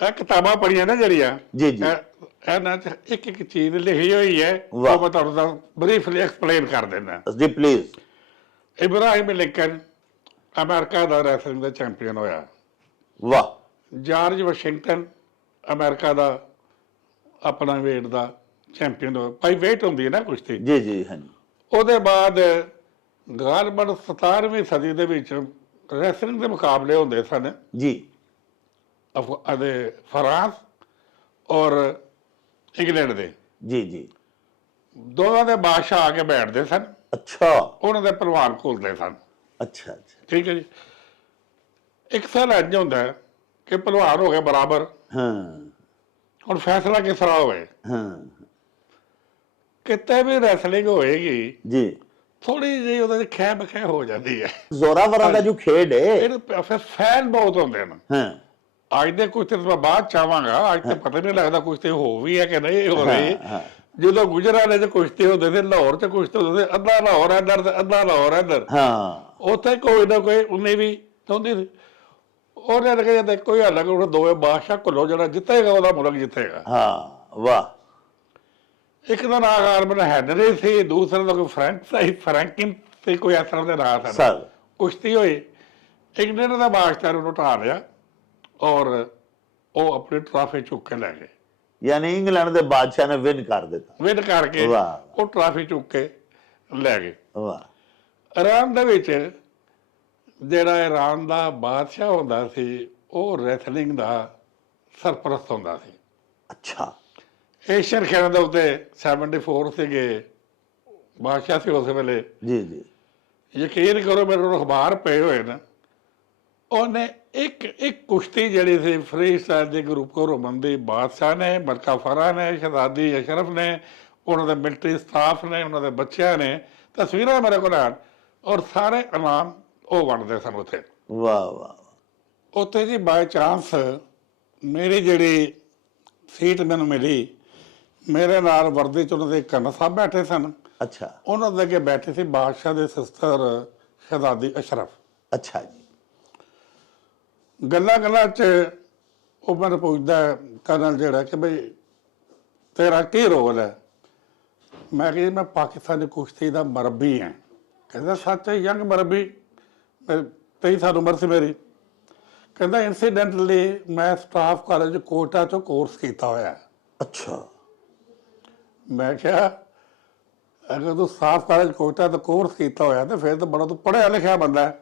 ਇਹ ਕਿਤਾਬਾਂ ਪੜ੍ਹੀਆਂ ਨਾ ਜਿਹੜੀਆਂ ਜੀ ਜੀ, ਇਹਨਾਂ ਚ ਇੱਕ ਇੱਕ ਚੀਜ਼ ਲਿਖੀ ਹੋਈ ਹੈ, ਉਹ ਮੈਂ ਤੁਹਾਨੂੰ ਬਰੀਫਲੀ ਐਕਸਪਲੇਨ ਕਰ ਦਿੰਦਾ ਜੀ please. Ibrahim Lincoln America the wrestling the champion ਹੋਇਆ। ਵਾਹ। ਜਾਰਜ ਵਾਸ਼ਿੰਗਟਨ ਅਮਰੀਕਾ ਦਾ ਆਪਣਾ ਵੇਟ ਦਾ ਚੈਂਪੀਅਨ ਹੋਇਆ। ਭਾਈ ਵੇਟ ਹੁੰਦੀ ਹੈ ਨਾ ਕੁਸ਼ਤੀ। ਜੀ ਜੀ, ਹਾਂਜੀ। ਉਹਦੇ ਬਾਅਦ ਗਾਲਬਨ 17ਵੀਂ ਸਦੀ ਦੇ ਵਿੱਚ ਰੈਸਲਿੰਗ ਦੇ ਮੁਕਾਬਲੇ ਹੁੰਦੇ ਸਨ ਜੀ। ਫਰਾਂਸ ਔਰ ਇੰਗਲੈਂਡ ਦੇ। ਜੀ ਜੀ। ਦੋਵਾਂ ਦੇ ਬਾਦਸ਼ਾਹ ਆ ਕੇ ਬੈਠਦੇ ਸਨ, ਅੱਛਾ ਉਹਨਾਂ ਦੇ ਪਹਿਲਵਾਨ ਘੁਲਦੇ ਸਨ। ਅੱਛਾ ਅੱਛਾ। ਠੀਕ ਹੈ ਜੀ। ਇੱਕ ਸਾਲ ਇੰਝ ਹੁੰਦਾ ਹੈ ਕਿ ਪਹਿਲਵਾਨ ਹੋ ਗਏ ਬਰਾਬਰ, ਹਾਂ ਹੁਣ ਫੈਸਲਾ ਕਿਸ ਤਰ੍ਹਾਂ ਹੋਵੇ। ਹਾਂ ਕਿਤੇ ਵੀ ਰੈਸਲਿੰਗ ਹੋਏਗੀ, ਜੀ। ਥੋੜੀ ਜਿਹੀ ਉਹਦੇ 'ਚ ਖਹਿ ਬਖਹਿ ਹੋ ਜਾਂਦੀ ਹੈ। ਜ਼ੋਰਾਵਰਾਂ ਦਾ ਜੋ ਖੇਡ ਹੈ। ਇਹਨੂੰ ਫਿਰ ਫੈਨ ਬਹੁਤ ਹੁੰਦੇ ਨੇ। ਹਾਂ ਅੱਜ ਦੇ ਕੁਸ਼ਤੇ ਤੋਂ ਮੈਂ ਬਾਅਦ ਚਾਹਾਂਗਾ, ਅੱਜ ਤੇ ਪਤਾ ਨਹੀਂ ਲੱਗਦਾ ਕੁਸ਼ਤੇ ਹੋ ਵੀ ਹੈ ਕਿ ਨਹੀਂ ਹੋ ਰਹੀ। ਹਾਂ ਜਦੋਂ ਗੁਜਰਾਲੇ 'ਚ ਕੁਸ਼ਤੇ ਹੁੰਦੇ ਸੀ, ਲਾਹੌਰ 'ਚ ਕੁਸ਼ਤੇ ਹੁੰਦੇ ਸੀ, ਅੱਧਾ ਲਾਹੌਰ ਇੱਧਰ ਤੇ ਅੱਧਾ ਲਾਹੌਰ ਇੱਧਰ। ਹਾਂ ਉੱਥੇ ਕੋਈ ਨਾ ਕੋਈ ਉਨੀ ਵੀ ਚਾਹੁੰਦੀ ਸੀ। ਉਹਨੇ ਤਾਂ ਕਹਿੰਦੇ ਕੋਈ ਹੱਲ ਕਰੋ, ਦੋਵੇਂ ਬਾਦਸ਼ਾਹ ਘੁੱਲੋ, ਜਿਹੜਾ ਜਿੱਤੇਗਾ ਉਹਦਾ ਮੁਲਕ ਜਿੱਤੇਗਾ। ਹਾਂ ਵਾਹ। ਇੱਕ ਦਾ ਨਾਂ ਕਾਰਬਨ ਹੈਨਰੀ ਸੀ, ਦੂਸਰੇ ਦਾ ਕੋਈ ਫਰੈਂਕਿਨ ਤੇ ਕੋਈ ਇਸ ਤਰ੍ਹਾਂ ਦੇ ਨਾਂ ਸਨ। ਸਰ ਕੁਸ਼ਤੀ ਹੋਈ, ਇੰਗਲੈਂਡ ਦਾ ਬਾਦਸ਼ਾਹ ਉਹਨੂੰ ਢਾਹ ਲਿਆ ਔਰ ਉਹ ਆਪਣੀ ਟਰਾਫੀ ਚੁੱਕ ਕੇ ਲੈ ਗਏ। ਯਾਨੀ ਇੰਗਲੈਂਡ ਦੇ ਬਾਦਸ਼ਾਹ ਨੇ ਵਿਨ ਕਰ ਦਿੱਤਾ। ਵਿਨ ਕਰਕੇ ਵਾਹ। ਉਹ ਟਰਾਫੀ ਚੁੱਕ ਕੇ ਲੈ ਗਏ। ਵਾਹ। ਇਰਾਨ ਦੇ ਵਿੱਚ ਜਿਹੜਾ ਇਰਾਨ ਦਾ ਬਾਦਸ਼ਾਹ ਹੁੰਦਾ ਸੀ, ਉਹ ਰੈਸਲਿੰਗ ਦਾ ਸਰਪ੍ਰਸਤ ਹੁੰਦਾ ਸੀ। ਅੱਛਾ। ਏਸ਼ੀਅਨ ਖੇਡਾਂ ਦੇ ਉੱਤੇ 74 ਸੀਗੇ, ਬਾਦਸ਼ਾਹ ਸੀ ਉਸ ਵੇਲੇ। ਜੀ ਜੀ। ਯਕੀਨ ਕਰੋ, ਮੇਰੇ ਕੋਲ ਅਖਬਾਰ ਪਏ ਹੋਏ ਨੇ, ਉਹਨੇ ਇੱਕ ਕੁਸ਼ਤੀ ਜਿਹੜੀ ਸੀ ਫਰੀ ਸਟਾਈਲ ਦੇ ਗਰੁੱਪ ਰੋਮਨ ਦੀ, ਬਾਦਸ਼ਾਹ ਨੇ, ਮਲਕਾ ਫਰਾ ਨੇ, ਸ਼ਹਿਜ਼ਾਦੀ ਅਸ਼ਰਫ ਨੇ, ਉਹਨਾਂ ਦੇ ਮਿਲਟਰੀ ਸਟਾਫ ਨੇ, ਉਹਨਾਂ ਦੇ ਬੱਚਿਆਂ ਨੇ, ਤਸਵੀਰਾਂ ਮੇਰੇ ਕੋਲ ਹਨ, ਔਰ ਸਾਰੇ ਇਨਾਮ ਉਹ ਵੰਡਦੇ ਸਨ ਉੱਥੇ। ਵਾਹ ਵਾਹ। ਉੱਥੇ ਜੀ ਬਾਈ ਚਾਂਸ ਮੇਰੀ ਜਿਹੜੀ ਸੀਟ ਮੈਨੂੰ ਮਿਲੀ, ਮੇਰੇ ਨਾਲ ਵਰਦੀ 'ਚ ਉਹਨਾਂ ਦੇ ਕੰਨ ਸਾਹਿਬ ਬੈਠੇ ਸਨ। ਅੱਛਾ। ਉਹਨਾਂ ਦੇ ਅੱਗੇ ਬੈਠੇ ਸੀ ਬਾਦਸ਼ਾਹ ਦੇ ਸਿਸਟਰ ਸ਼ਹਿਜ਼ਾਦੀ ਅਸ਼ਰਫ। ਅੱਛਾ ਜੀ। ਗੱਲਾਂ 'ਚ ਉਹ ਮੈਨੂੰ ਪੁੱਛਦਾ ਕਰਨਲ ਜਿਹੜਾ ਕਿ ਬਈ ਤੇਰਾ ਕੀ ਰੋਲ ਹੈ। ਮੈਂ ਕਿਹਾ ਮੈਂ ਪਾਕਿਸਤਾਨੀ ਕੁਸ਼ਤੀ ਦਾ ਮਰਬੀ ਹਾਂ। ਕਹਿੰਦਾ ਸੱਚ ਹੈ, ਯੰਗ ਮਰਬੀ, 23 ਸਾਲ ਉਮਰ ਸੀ ਮੇਰੀ। ਕਹਿੰਦਾ ਇੰਸੀਡੈਂਟਲੀ ਮੈਂ ਸਟਾਫ ਕਾਲਜ ਕੋਟਾ 'ਚੋਂ ਕੋਰਸ ਕੀਤਾ ਹੋਇਆ। ਅੱਛਾ। ਮੈਂ ਕਿਹਾ ਅਗਰ ਤੂੰ ਸਟਾਫ ਕਾਲਜ ਕੋਟਾ ਤੋਂ ਕੋਰਸ ਕੀਤਾ ਹੋਇਆ ਤੇ ਫਿਰ ਤਾਂ ਬੜਾ ਤੂੰ ਪੜ੍ਹਿਆ ਲਿਖਿਆ ਬੰਦਾ ਹੈ।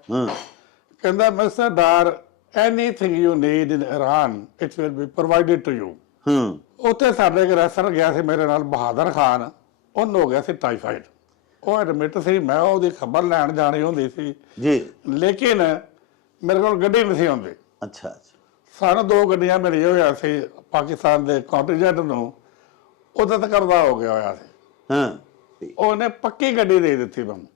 ਕਹਿੰਦਾ mister ਡਾਰ, anything you need in Iran, it will be provided to you. ਉੱਥੇ ਸਾਡੇ ਇੱਕ ਰੈਸਲਰ ਗਿਆ ਸੀ ਮੇਰੇ ਨਾਲ, ਬਹਾਦਰ ਖਾਨ, ਉਹਨੂੰ ਹੋ ਗਿਆ ਸੀ ਟਾਈਫਾਈਡ। ਉਹ ਐਡਮਿਟ ਸੀ, ਮੈਂ ਉਹਦੀ ਖਬਰ ਲੈਣ ਜਾਣੀ ਹੁੰਦੀ ਸੀ ਜੀ, ਲੇਕਿਨ ਮੇਰੇ ਕੋਲ ਗੱਡੀ ਨਹੀਂ ਸੀ ਹੁੰਦੀ। ਅੱਛਾ ਅੱਛਾ। ਸਾਨੂੰ 2 ਗੱਡੀਆਂ ਮਿਲੀਆਂ ਹੋਇਆ ਸੀ ਪਾਕਿਸਤਾਨ ਦੇ ਕੰਟੀਜੈਂਟ ਨੂੰ, ਉਹਦਾ ਤਾਂ ਕਰਦਾ ਹੋ ਗਿਆ ਹੋਇਆ ਸੀ। ਉਹਨੇ ਪੱਕੀ ਗੱਡੀ ਦੇ ਦਿੱਤੀ ਮੈਨੂੰ,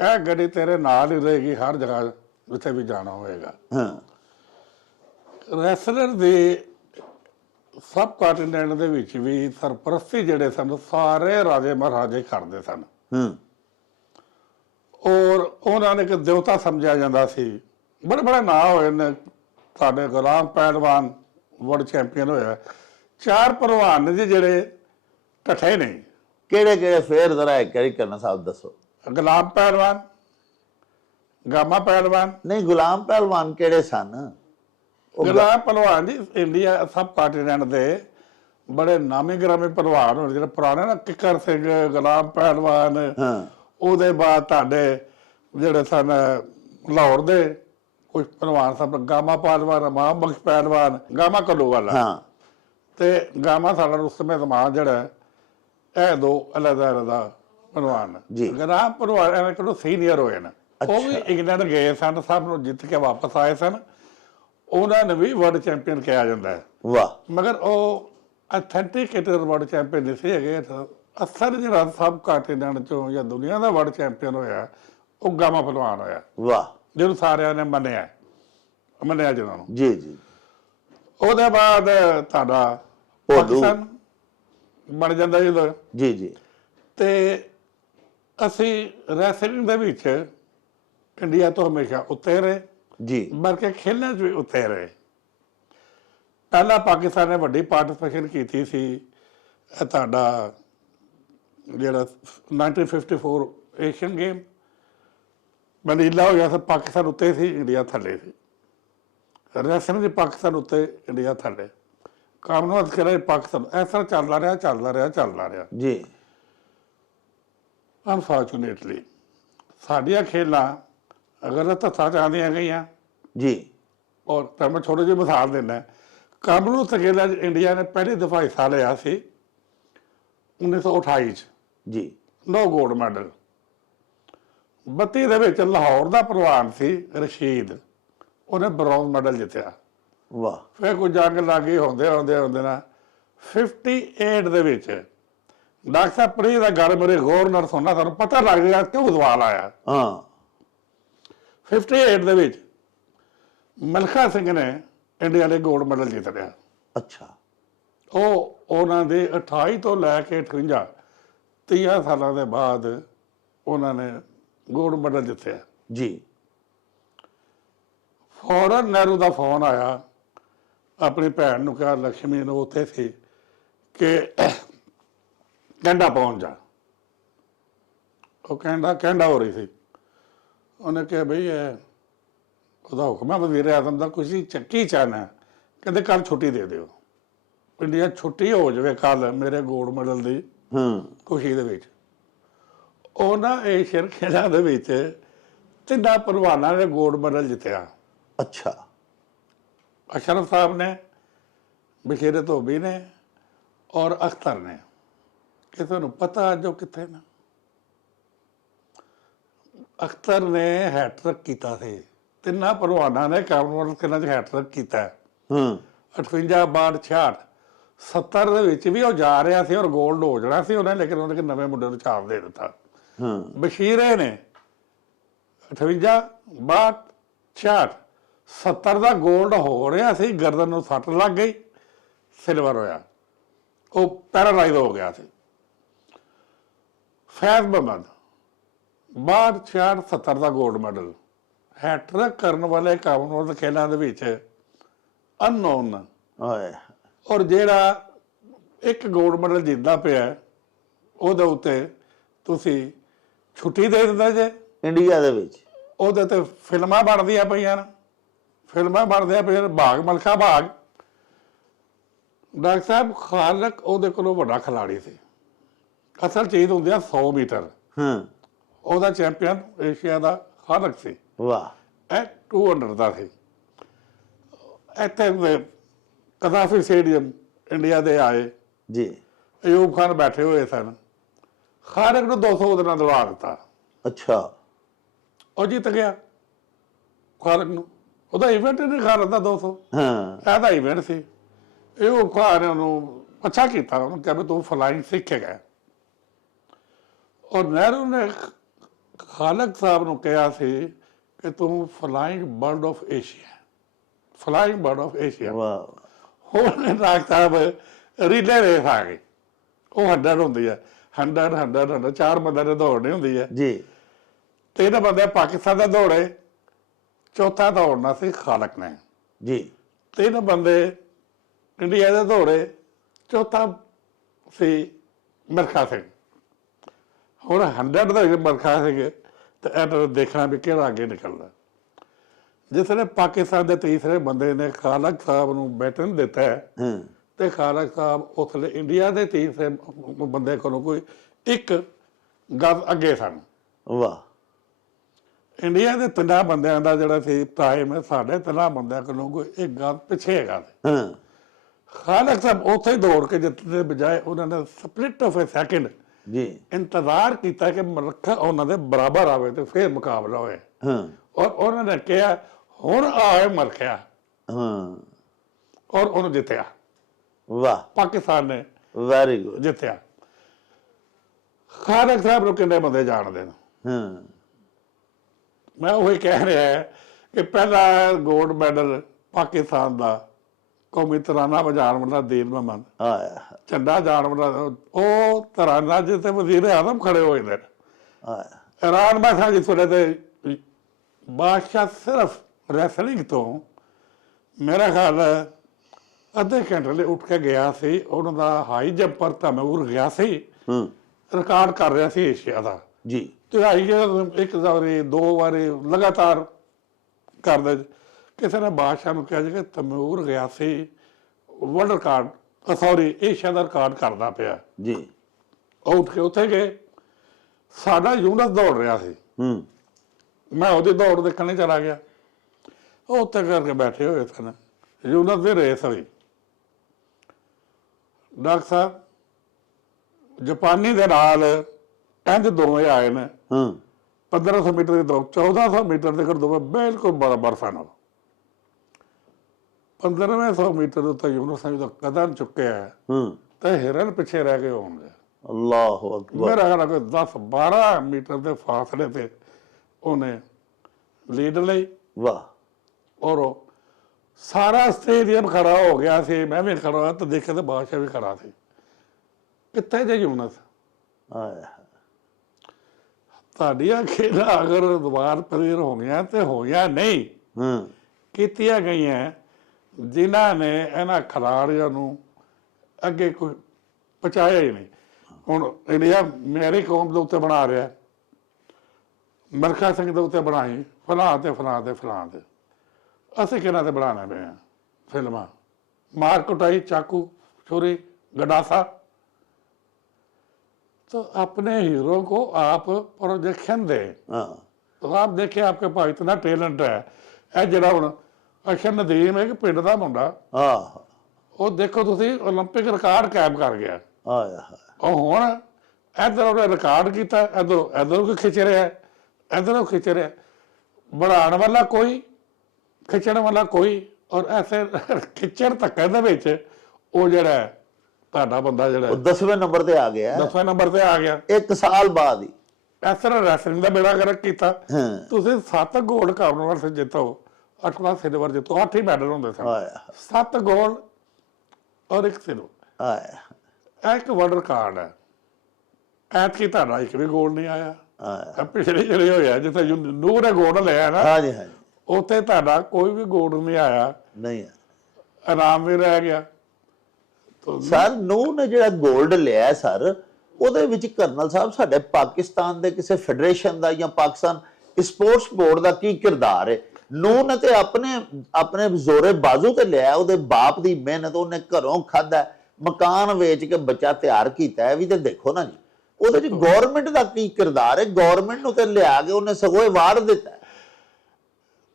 ਇਹ ਗੱਡੀ ਤੇਰੇ ਨਾਲ ਹੀ ਰਹੇਗੀ ਹਰ ਜਗ੍ਹਾ ਜਿੱਥੇ ਵੀ ਜਾਣਾ ਹੋਏਗਾ। ਰੈਸਲਰ ਦੇ ਸਬ ਕੰਟੀਨੈਂਟ ਦੇ ਵਿੱਚ ਵੀ ਸਰਪ੍ਰਸਤੀ ਜਿਹੜੇ ਸਨ ਸਾਰੇ ਰਾਜੇ ਮਹਾਰਾਜੇ ਕਰਦੇ ਸਨ, ਔਰ ਉਹਨਾਂ ਨੇ ਇੱਕ ਦੇਵਤਾ ਸਮਝਿਆ ਜਾਂਦਾ ਸੀ। ਬੜੇ ਬੜੇ ਨਾਂ ਹੋਏ ਨੇ ਸਾਡੇ। ਗੁਲਾਮ ਪਹਿਲਵਾਨ ਵਰਲਡ ਚੈਂਪੀਅਨ ਹੋਇਆ। 4 ਪਹਿਲਵਾਨ ਨੇ ਜੀ ਜਿਹੜੇ ਢੱਠੇ ਨਹੀਂ। ਕਿਹੜੇ ਕਿਹੜੇ? ਫੇਰ ਜ਼ਰਾ ਇੱਕ ਵਾਰੀ ਕਰਨਾ ਸਾਹਿਬ ਦੱਸੋ। ਗੁਲਾਮ ਪਹਿਲਵਾਨ, ਗਾਮਾ ਪਹਿਲਵਾਨ। ਨਹੀਂ, ਗੁਲਾਮ ਪਹਿਲਵਾਨ ਕਿਹੜੇ ਸਨ? ਗੁਲਾਮ ਪਹਿਲਵਾਨ ਜੀ ਇੰਡੀਆ ਸਬ ਕੰਟੀਨੈਂਟ ਦੇ ਬੜੇ ਨਾਮੀ ਗ੍ਰਾਮੀ ਪਹਿਲਵਾਨ ਹੋਣੇ, ਜਿਹੜੇ ਪੁਰਾਣੇ ਨਾ, ਕਿੱਕਰ ਸਿੰਘ, ਗੁਲਾਮ ਪਹਿਲਵਾਨ। ਉਹਦੇ ਬਾਅਦ ਤੁਹਾਡੇ ਜਿਹੜੇ ਸਨ ਲਾਹੌਰ ਦੇ ਕੁਝ ਪਹਿਲਵਾਨ ਸਨ, ਗਾਮਾ ਪਹਿਲਵਾਨ, ਮਾਮ ਬਖਸ਼ ਪਹਿਲਵਾਨ, ਗਾਮਾ ਕੱਲੂ ਵਾਲਾ ਤੇ ਗਾਮਾ ਸਾਡਾ ਰੁਸਤਮ ਜ਼ਮਾਨ ਜਿਹੜਾ, ਇਹ 2 ਅਲੱਗ-ਅਲੱਗ ਪਹਿਲਵਾਨ। ਗੁਲਾਮ ਪਹਿਲਵਾਨ ਐਵੇਂ ਕਿਹੜਾ ਸੀਨੀਅਰ ਹੋਏ ਨੇ, ਉਹ ਵੀ ਇੰਗਲੈਂਡ ਗਏ ਸਨ, ਸਭ ਨੂੰ ਜਿੱਤ ਕੇ ਵਾਪਸ ਆਏ ਸਨ। ਉਹਨਾਂ ਨੂੰ ਵੀ ਵਰਲਡ ਚੈਂਪੀਅਨ ਕਿਹਾ ਜਾਂਦਾ ਹੈ। ਵਾਹ। ਮਗਰ ਉਹ ਅਥੈਂਟਿਕੇਟਡ ਵਰਲਡ ਚੈਂਪੀਅਨ ਨਹੀਂ ਸੀ ਹੈਗੇ। ਅਸਲ ਜਿਹੜਾ ਸਬ ਕੰਟੀਨੈਂਟ ਚੋਂ ਜਾਂ ਦੁਨੀਆ ਦਾ ਵਰਲਡ ਚੈਂਪੀਅਨ ਹੋਇਆ ਉਹ ਗਾਮਾ ਪਹਿਲਵਾਨ ਹੋਇਆ। ਵਾਹ। ਜਿਹਨੂੰ ਸਾਰਿਆਂ ਨੇ ਮੰਨਿਆ ਜਿਹਨਾਂ ਨੂੰ। ਜੀ ਜੀ। ਉਹਦੇ ਬਾਅਦ ਤੁਹਾਡਾ ਪਾਕਿਸਤਾਨ ਬਣ ਜਾਂਦਾ ਜਦੋਂ। ਜੀ ਜੀ। ਤੇ ਅਸੀਂ ਰੈਸਲਿੰਗ ਦੇ ਵਿੱਚ ਇੰਡੀਆ ਤੋਂ ਹਮੇਸ਼ਾ ਉੱਤੇ ਰਹੇ ਜੀ, ਬਲਕਿ ਖੇਲਾਂ 'ਚ ਵੀ ਉੱਤੇ ਰਹੇ। ਪਹਿਲਾਂ ਪਾਕਿਸਤਾਨ ਨੇ ਵੱਡੀ ਪਾਰਟੀਸਪੇਸ਼ਨ ਕੀਤੀ ਸੀ, ਤੁਹਾਡਾ ਜਿਹੜਾ 1954 ਏਸ਼ੀਅਨ ਗੇਮ ਮਨੀਲਾ ਹੋਇਆ ਸੀ, ਪਾਕਿਸਤਾਨ ਉੱਤੇ ਸੀ, ਇੰਡੀਆ ਥੱਲੇ ਸੀ। ਰੈਸਲਿੰਗ 'ਚ ਪਾਕਿਸਤਾਨ ਉੱਤੇ, ਇੰਡੀਆ ਥੱਲੇ। ਕਾਮਨਵੈਲਥ ਖੇਡਾਂ 'ਚ ਪਾਕਿਸਤਾਨ। ਇਸ ਤਰ੍ਹਾਂ ਚੱਲਦਾ ਰਿਹਾ ਜੀ। ਅਨਫੋਰਚੂਨੇਟਲੀ ਸਾਡੀਆਂ ਖੇਲਾਂ ਅਗਰ ਧੱਥਾਂ 'ਚ ਆਉਂਦੀਆਂ ਗਈਆਂ ਜੀ। ਔਰ ਤਾਂ ਮੈਂ ਛੋਟੀ ਜਿਹੀ ਮਿਸਾਲ ਦਿੰਦਾ, ਕਾਮਨਵੈਲਥ ਖੇਡਾਂ 'ਚ ਇੰਡੀਆ ਨੇ ਪਹਿਲੀ ਦਫਾ ਹਿੱਸਾ ਲਿਆ ਸੀ 1928 'ਚ, ਜੀ 9 ਗੋਲਡ ਮੈਡਲ। 32 ਦੇ ਵਿੱਚ ਲਾਹੌਰ ਦਾ ਪਹਿਲਵਾਨ ਸੀ ਰਸ਼ੀਦ, ਉਹਨੇ ਬ੍ਰੌਂਜ਼ ਮੈਡਲ ਜਿੱਤਿਆ। ਵਾਹ। ਫਿਰ ਕੋਈ ਜੰਗ ਲੱਗੀ ਹੁੰਦੇ ਨਾ 58 ਦੇ ਵਿੱਚ ਡਾਕਟਰ ਸਾਹਿਬ ਪ੍ਰੀ ਦਾ ਗੱਲ ਮੇਰੇ ਗੌਰ ਨਾਲ ਸੁਣਨਾ, ਤੁਹਾਨੂੰ ਪਤਾ ਲੱਗ ਜਾਏਗਾ ਕਿਉਂ ਸਵਾਲ ਆਇਆ। ਹਾਂ 58 ਦੇ ਵਿੱਚ ਮਲਖਾ ਸਿੰਘ ਨੇ ਇੰਡੀਆ ਲਈ ਗੋਲਡ ਮੈਡਲ ਜਿੱਤ ਲਿਆ। ਅੱਛਾ। ਉਹ ਉਹਨਾਂ ਦੇ 28 ਤੋਂ ਲੈ ਕੇ 58 30 ਸਾਲਾਂ ਦੇ ਬਾਅਦ ਉਹਨਾਂ ਨੇ ਗੋਲਡ ਮੈਡਲ ਜਿੱਤਿਆ। ਜੀ। ਫੌਰਨ ਨਹਿਰੂ ਦਾ ਫੋਨ ਆਇਆ, ਆਪਣੀ ਭੈਣ ਨੂੰ ਕਿਹਾ, ਲక్ష్ਮੀ ਨੂੰ ਉੱਥੇ ਸੀ, ਕਿ ਕੈਨੇਡਾ ਪਹੁੰਚ ਜਾ। ਉਹ ਕੈਨੇਡਾ ਹੋ ਰਹੀ ਸੀ। ਉਹਨੇ ਕਿਹਾ ਬਈ ਉਹਦਾ ਹੁਕਮ ਹੈ ਵਜ਼ੀਰ ਆਜ਼ਮ ਦਾ, ਕੁਛ ਚੱਕੀ ਚਾਹਨਾ, ਕਹਿੰਦੇ ਕੱਲ ਛੁੱਟੀ ਦੇ ਦਿਓ, ਇੰਡੀਆ ਛੁੱਟੀ ਹੋ ਜਾਵੇ ਕੱਲ ਮੇਰੇ ਗੋਲਡ ਮੈਡਲ ਦੀ ਖੁਸ਼ੀ ਦੇ ਵਿੱਚ। ਉਹਨਾਂ ਏਸ਼ੀਅਨ ਖੇਡਾਂ ਦੇ ਵਿੱਚ 3 ਪਹਿਲਵਾਨਾਂ ਨੇ ਗੋਲਡ ਮੈਡਲ ਜਿੱਤਿਆ। ਅੱਛਾ। ਅਸ਼ਰਫ ਸਾਹਿਬ ਨੇ, ਬਸ਼ੀਰ ਧੋਬੀ ਨੇ ਔਰ ਅਖਤਰ ਨੇ। ਕਿ ਤੁਹਾਨੂੰ ਪਤਾ ਅੱਜ ਉਹ ਕਿੱਥੇ ਨੇ? ਅਖਤਰ ਨੇ ਹੈਟ੍ਰਿਕ ਕੀਤਾ ਸੀ। 3 ਪਹਿਲਵਾਨਾਂ ਨੇ ਕਾਮਨਵੈਲਥ ਖੇਡਾਂ 'ਚ ਹੈਟ੍ਰਿਕ ਕੀਤਾ। 58 62 66 70 ਦੇ ਵਿੱਚ ਵੀ ਉਹ ਜਾ ਰਿਹਾ ਸੀ ਔਰ ਗੋਲਡ ਹੋ ਜਾਣਾ ਸੀ ਉਹਨੇ, ਲੇਕਿਨ ਉਹਨੇ ਨਵੇਂ ਮੁੰਡੇ ਨੂੰ ਚਾਰ ਦੇ ਦਿੱਤਾ। ਬਸ਼ੀਰੇ ਨੇ 58 62 66 70 ਦਾ ਗੋਲਡ ਹੋ ਰਿਹਾ ਸੀ, ਗਰਦਨ ਨੂੰ ਸੱਟ ਲੱਗ ਗਈ, ਸਿਲਵਰ ਹੋਇਆ, ਉਹ ਪੈਰਾਲਾਈਜ਼ ਹੋ ਗਿਆ ਸੀ। ਫੈਜ਼ ਮੁਹੰਮਦ 62 66 70 ਦਾ ਗੋਲਡ ਮੈਡਲ, ਹੈਟ੍ਰਿਕ ਕਰਨ ਵਾਲੇ ਕਾਮਨਵੈਲਥ ਖੇਡਾਂ ਦੇ ਵਿੱਚ ਅਨਨੋਨ। ਔਰ ਜਿਹੜਾ ਇੱਕ ਗੋਲਡ ਮੈਡਲ ਜਿੱਤਦਾ ਪਿਆ ਉਹਦੇ ਉੱਤੇ ਤੁਸੀਂ ਛੁੱਟੀ ਦੇ ਦਿੰਦੇ ਜੇ ਇੰਡੀਆ ਦੇ ਵਿੱਚ। ਉਹਦੇ ਤੇ ਫਿਲਮਾਂ ਬਣਦੀਆਂ ਪਈਆਂ ਨੇ, ਭਾਗ ਮਲਕਾ ਭਾਗ। ਡਾਕਟਰ ਸਾਹਿਬ ਖਾਲਕ ਉਹਦੇ ਕੋਲੋਂ ਵੱਡਾ ਖਿਲਾੜੀ ਸੀ। ਅਸਲ ਚੀਜ਼ ਹੁੰਦੀ ਆ 100 ਮੀਟਰ। ਉਹਦਾ ਚੈਂਪੀਅਨ ਏਸ਼ੀਆ ਦਾ ਖਾਲਕ ਸੀ। ਵਾਹ। ਇਹ 200 ਦਾ ਸੀ। ਇੱਥੇ ਕਜ਼ਾਫੀ ਸਟੇਡੀਅਮ ਇੰਡੀਆ ਦੇ ਆਏ ਜੀ, ਅਯੂਬ ਖਾਨ ਬੈਠੇ ਹੋਏ ਸਨ। ਖਾਲਕ ਨੂੰ 200 ਉਹਦੇ ਨਾਲ ਦਵਾ ਦਿੱਤਾ। ਅੱਛਾ। ਉਹ ਜਿੱਤ ਗਿਆ। ਖਾਲਕ ਨੂੰ ਉਹਦਾ ਇਵੈਂਟ ਨਹੀਂ, ਖਾਲਕ ਦਾ 200 ਇਹਦਾ ਇਵੈਂਟ ਸੀ। ਅਯੂਬ ਖਾਨ ਨੇ ਉਹਨੂੰ ਅੱਛਾ ਕੀਤਾ, ਉਹਨੂੰ ਕਿਹਾ ਵੀ ਤੂੰ ਫਲਾਈਂਗ ਸਿੱਖੇਗਾ। ਔਰ ਨਹਿਰੂ ਨੇ ਖਾਲਕ ਸਾਹਿਬ ਨੂੰ ਕਿਹਾ ਸੀ ਕਿ ਤੂੰ flying bird of Asia, flying bird of Asia. ਹੁਣ ਡਾਕਟਰ ਸਾਹਿਬ ਰੀਲੇ ਰੇਸ ਆ ਗਈ। ਉਹ 100 ਹੁੰਦੀ ਹੈ, 100 4 ਬੰਦਿਆਂ ਨੇ ਦੌੜਨੀ ਹੁੰਦੀ ਹੈ ਜੀ। 3 ਬੰਦੇ ਪਾਕਿਸਤਾਨ ਦੇ ਦੌੜੇ, ਚੌਥਾ ਦੌੜਨਾ ਸੀ ਖਾਲਕ ਨੇ ਜੀ। 3 ਬੰਦੇ ਇੰਡੀਆ ਦੇ ਦੌੜੇ, ਚੌਥਾ ਸੀ ਮਲਖਾ ਸਿੰਘ। ਹੁਣ 100 ਦਾ ਮਲਖਾ ਸਿੰਘ ਤੇ ਇਹ ਦੇਖਣਾ ਵੀ ਕਿਹੜਾ ਅੱਗੇ ਨਿਕਲਦਾ। ਜਿਸਲੇ ਪਾਕਿਸਤਾਨ ਦੇ ਤੀਸਰੇ ਬੰਦੇ ਨੇ ਖਾਲਕ ਸਾਹਿਬ ਨੂੰ ਬੈਟਨ ਦਿੱਤਾ ਤੇ ਖਾਲਕ ਸਾਹਿਬ ਉਸਲੇ ਇੰਡੀਆ ਦੇ ਤੀਸਰੇ ਬੰਦੇ ਕੋਲੋਂ ਕੋਈ 1 ਗਜ਼ ਅੱਗੇ ਸਨ। ਵਾਹ। ਇੰਡੀਆ ਦੇ 3 ਬੰਦਿਆਂ ਦਾ ਜਿਹੜਾ ਸੀ ਟਾਈਮ, ਸਾਡੇ 3 ਬੰਦਿਆਂ ਕੋਲੋਂ ਕੋਈ 1 ਗਜ਼ ਪਿੱਛੇ ਹੈਗਾ। ਖਾਲਕ ਸਾਹਿਬ ਉੱਥੇ ਦੌੜ ਕੇ ਜਿੱਤਣ ਦੇ ਬਜਾਏ ਉਹਨਾਂ ਨੇ ਸਪਲਿਟ ਆਫ ਅ ਸੈਕਿੰਡ ਜੀ ਇੰਤਜ਼ਾਰ ਕੀਤਾ ਕਿ ਮਲਖਾ ਉਹਨਾਂ ਦੇ ਬਰਾਬਰ ਆਵੇ ਤੇ ਫਿਰ ਮੁਕਾਬਲਾ ਹੋਏ। ਔਰ ਉਹਨਾਂ ਨੇ ਕਿਹਾ ਹੁਣ ਆਏ ਮਲਖਿਆ, ਔਰ ਉਹਨੂੰ ਜਿੱਤਿਆ। ਵਾਹ। ਪਾਕਿਸਤਾਨ ਨੇ ਵੈਰੀ ਗੁੱਡ ਜਿੱਤਿਆ। ਖਾਲਕ ਸਾਹਿਬ ਨੂੰ ਕਿੰਨੇ ਬੰਦੇ ਜਾਣਦੇ ਨੇ? ਮੈਂ ਉਹੀ ਕਹਿ ਰਿਹਾ ਕਿ ਪਹਿਲਾ ਗੋਲਡ ਮੈਡਲ ਪਾਕਿਸਤਾਨ ਦਾ ਕੌਮੀ ਤਰਾਨਾ ਵਜਾਉਣ ਵਾਲਾ ਦੀਨ ਮੁਹੰਮਦ, ਝੰਡਾ ਜਾਣ ਵਾਲਾ ਉਹ ਤਰਾਨਾ ਜਿੱਥੇ ਵਜ਼ੀਰ ਆਜ਼ਮ ਖੜੇ ਹੋਏ ਨੇ। ਇਰਾਨ ਬਾਦਸ਼ਾਹ ਜਿਸ ਵੇਲੇ ਤੇ ਬਾਦਸ਼ਾਹ ਸਿਰਫ ਰੈਸਲਿੰਗ ਤੋਂ ਮੇਰਾ ਖਿਆਲ ਅੱਧੇ ਘੰਟੇ ਲਈ ਉੱਠ ਕੇ ਗਿਆ ਸੀ। ਉਹਨਾਂ ਦਾ ਹਾਈ ਜੰਪਰ ਤੈਮੂਰ ਗਿਆ ਸੀ, ਰਿਕਾਰਡ ਕਰ ਰਿਹਾ ਸੀ ਏਸ਼ੀਆ ਦਾ ਜੀ। ਤੇ ਹਾਈ 1 ਵਾਰੀ 2 ਵਾਰੀ ਲਗਾਤਾਰ ਕਰਦੇ। ਕਿਸੇ ਨੇ ਬਾਦਸ਼ਾਹ ਨੂੰ ਕਿਹਾ ਜੀ ਕਿ ਤੈਮੂਰ ਗਿਆ ਸੀ ਵਰਲਡ ਰਿਕਾਰਡ, ਸੌਰੀ ਏਸ਼ੀਆ ਦਾ ਰਿਕਾਰਡ ਕਰਦਾ ਪਿਆ ਜੀ। ਉਹ ਉੱਠ ਕੇ ਉੱਥੇ ਗਏ। ਸਾਡਾ ਯੂਨਸ ਦੌੜ ਰਿਹਾ ਸੀ, ਮੈਂ ਉਹਦੀ ਦੌੜ ਦੇਖਣ ਚਲਾ ਗਿਆ। ਉਹ ਉੱਥੇ ਕਰਕੇ ਬੈਠੇ ਹੋਏ ਸਨ। ਯੂਨਸ ਦੀ ਰੇਸ ਹੋਈ, ਡਾਕਟਰ ਸਾਹਿਬ ਜਾਪਾਨੀ ਦੇ ਨਾਲ ਇੰਜ ਦੋਵੇਂ ਆਏ ਨੇ। ਹਾਂ 1500 ਮੀਟਰ ਦੀ ਦੌੜ 1400 ਮੀਟਰ ਦੇ ਦੋਵੇਂ ਬਿਲਕੁਲ ਬਰਾਬਰ ਸਨ। 1500 ਮੀਟਰ ਦੇ ਉੱਤੇ ਯੂਨਸ ਦਾ ਕਦਮ ਚੁੱਕਿਆ ਹਾਂ ਤੇ ਹਿਰਨ ਪਿੱਛੇ ਰਹਿ ਗਏ ਹੋਣਗੇ। ਅੱਲਾਹੁ ਅਕਬਰ। ਮੇਰਾ ਖਿਆਲ ਕੋਈ 10-12 ਮੀਟਰ ਦੇ ਫਾਸਲੇ ਤੇ ਉਹਨੇ ਲੀਡ ਲਈ ਵਾਹ। ਔਰ ਸਾਰਾ ਸਟੇਡੀਅਮ ਖੜਾ ਹੋ ਗਿਆ ਸੀ। ਮੈਂ ਵੀ ਖੜਾ ਤੇ ਦੇਖਿਆ ਤੇ ਬਾਦਸ਼ਾਹ ਵੀ ਖੜਾ ਸੀ। ਕਿੱਥੇ ਜੇ ਯੂਨਸ? ਆਇਆ ਤੁਹਾਡੀਆਂ ਖੇਡਾਂ ਅਗਰ ਦੁਬਾਰ ਪਲੇਅਰ ਹੋ ਗਈਆਂ ਤੇ ਹੋਈਆਂ ਨਹੀਂ, ਹਾਂ ਕੀਤੀਆਂ ਗਈਆਂ ਜਿਨ੍ਹਾਂ ਨੇ ਇਹਨਾਂ ਖਿਡਾਰੀਆਂ ਨੂੰ ਅੱਗੇ ਕੋਈ ਪਹੁੰਚਾਇਆ ਹੀ ਨਹੀਂ। ਹੁਣ ਇੰਡੀਆ ਮੇਰੀ ਕੌਮ ਦੇ ਉੱਤੇ ਬਣਾ ਰਿਹਾ, ਮਲਕਾ ਸਿੰਘ ਦੇ ਉੱਤੇ ਬਣਾਈ, ਫਲਾਂ ਤੇ ਫਲਾਂ ਤੇ ਫਲਾਂ ਤੇ। ਅਸੀਂ ਕਿਹਨਾਂ ਤੇ ਬਣਾਉਣੇ ਪਏ ਹਾਂ ਫਿਲਮਾਂ? ਮਾਰ ਕੁਟਾਈ, ਚਾਕੂ, ਛੁਰੀ, गंडासा। तो अपने हीरो को आप प्रोजेक्शन दें। तो आप देखिए आपके पास इतना टैलेंट है। ਇਹ ਜਿਹੜਾ ਹੁਣ ਅਕਸ਼ਰ ਨਦੀਮ ਹੈ ਕਿ ਪਿੰਡ ਦਾ ਮੁੰਡਾ, ਉਹ ਦੇਖੋ ਤੁਸੀਂ 올림픽 ਰਿਕਾਰਡ ਕਾਇਮ ਕਰ ਗਿਆ। ਉਹ ਹੁਣ ਇੱਧਰ ਉਹਨੇ ਰਿਕਾਰਡ ਕੀਤਾ, ਇੱਧਰੋਂ ਕੋਈ ਖਿੱਚ ਰਿਹਾ, ਇੱਧਰੋਂ ਖਿੱਚ ਰਿਹਾ। ਬਣਾਉਣ ਵਾਲਾ ਕੋਈ, ਖਿੱਚਣ ਵਾਲਾ ਕੋਈ। ਔਰ ਐਸੇ ਖਿੱਚਣ ਧੱਕੇ ਦੇ ਵਿੱਚ ਉਹ ਜਿਹੜਾ ਤੁਹਾਡਾ ਬੰਦਾ ਜਿਹੜਾ 10ਵੇਂ ਨੰਬਰ ਤੇ ਆ ਗਿਆ। 10ਵੇਂ ਨੰਬਰ ਤੇ ਆ ਗਿਆ 1 ਸਾਲ ਬਾਅਦ ਹੀ। ਇਸ ਤਰ੍ਹਾਂ ਰੈਸਲਿੰਗ ਦਾ ਬੇੜਾ ਗਰਕ ਕੀਤਾ। ਤੁਸੀਂ 7 ਗੋਲਡ ਕਾਮਨਵੈਲਥ ਜਿੱਤੋ, 8ਵਾਂ ਸਿਲਵਰ ਜਿੱਤੋ, 8 ਹੀ ਮੈਡਲ ਹੁੰਦੇ ਸਨ। 7 ਗੋਲਡ ਔਰ 1 ਸਿਲਵਰ। ਇਹ ਇੱਕ ਵਰਲਡ ਰਿਕਾਰਡ ਹੈ। ਐਤਕੀ ਤੁਹਾਡਾ ਇੱਕ ਵੀ ਗੋਲਡ ਨਹੀਂ ਆਇਆ। ਪਿਛਲੇ ਜਿਹੜੇ ਹੋਇਆ ਜਿੱਥੇ ਨੂਰ ਨੇ ਗੋਲਡ ਲਿਆ ਨਾ, ਉੱਥੇ ਤੁਹਾਡਾ ਕੋਈ ਵੀ ਗੋਲਡ ਨਹੀਂ ਆਇਆ। ਨਹੀਂ, ਆਰਾਮ ਵੀ ਰਹਿ ਗਿਆ। ਸਰ ਨੂਰ ਨੇ ਜਿਹੜਾ ਗੋਲਡ ਲਿਆ ਸਰ, ਉਹਦੇ ਵਿੱਚ ਕਰਨਲ ਸਾਹਿਬ ਸਾਡੇ ਪਾਕਿਸਤਾਨ ਦੇ ਕਿਸੇ ਫੈਡਰੇਸ਼ਨ ਦਾ ਜਾਂ ਪਾਕਿਸਤਾਨ ਸਪੋਰਟਸ ਬੋਰਡ ਦਾ ਕੀ ਕਿਰਦਾਰ ਹੈ? ਨੂਰ ਨੇ ਤੇ ਆਪਣੇ ਜ਼ੋਰੇ ਬਾਜ਼ੂ ਤੇ ਲਿਆ। ਉਹਦੇ ਬਾਪ ਦੀ ਮਿਹਨਤ, ਉਹਨੇ ਘਰੋਂ ਖਾਧਾ, ਮਕਾਨ ਵੇਚ ਕੇ ਬੱਚਾ ਤਿਆਰ ਕੀਤਾ ਹੈ ਵੀ। ਤੇ ਦੇਖੋ ਨਾ ਜੀ ਉਹਦੇ ਚ ਗਵਰਨਮੈਂਟ ਦਾ ਕੀ ਕਿਰਦਾਰ ਹੈ? ਗਵਰਨਮੈਂਟ ਨੂੰ ਤੇ ਲਿਆ ਕੇ ਉਹਨੇ ਸਗੋਂ ਅਵਾਰਡ ਦਿੱਤਾ।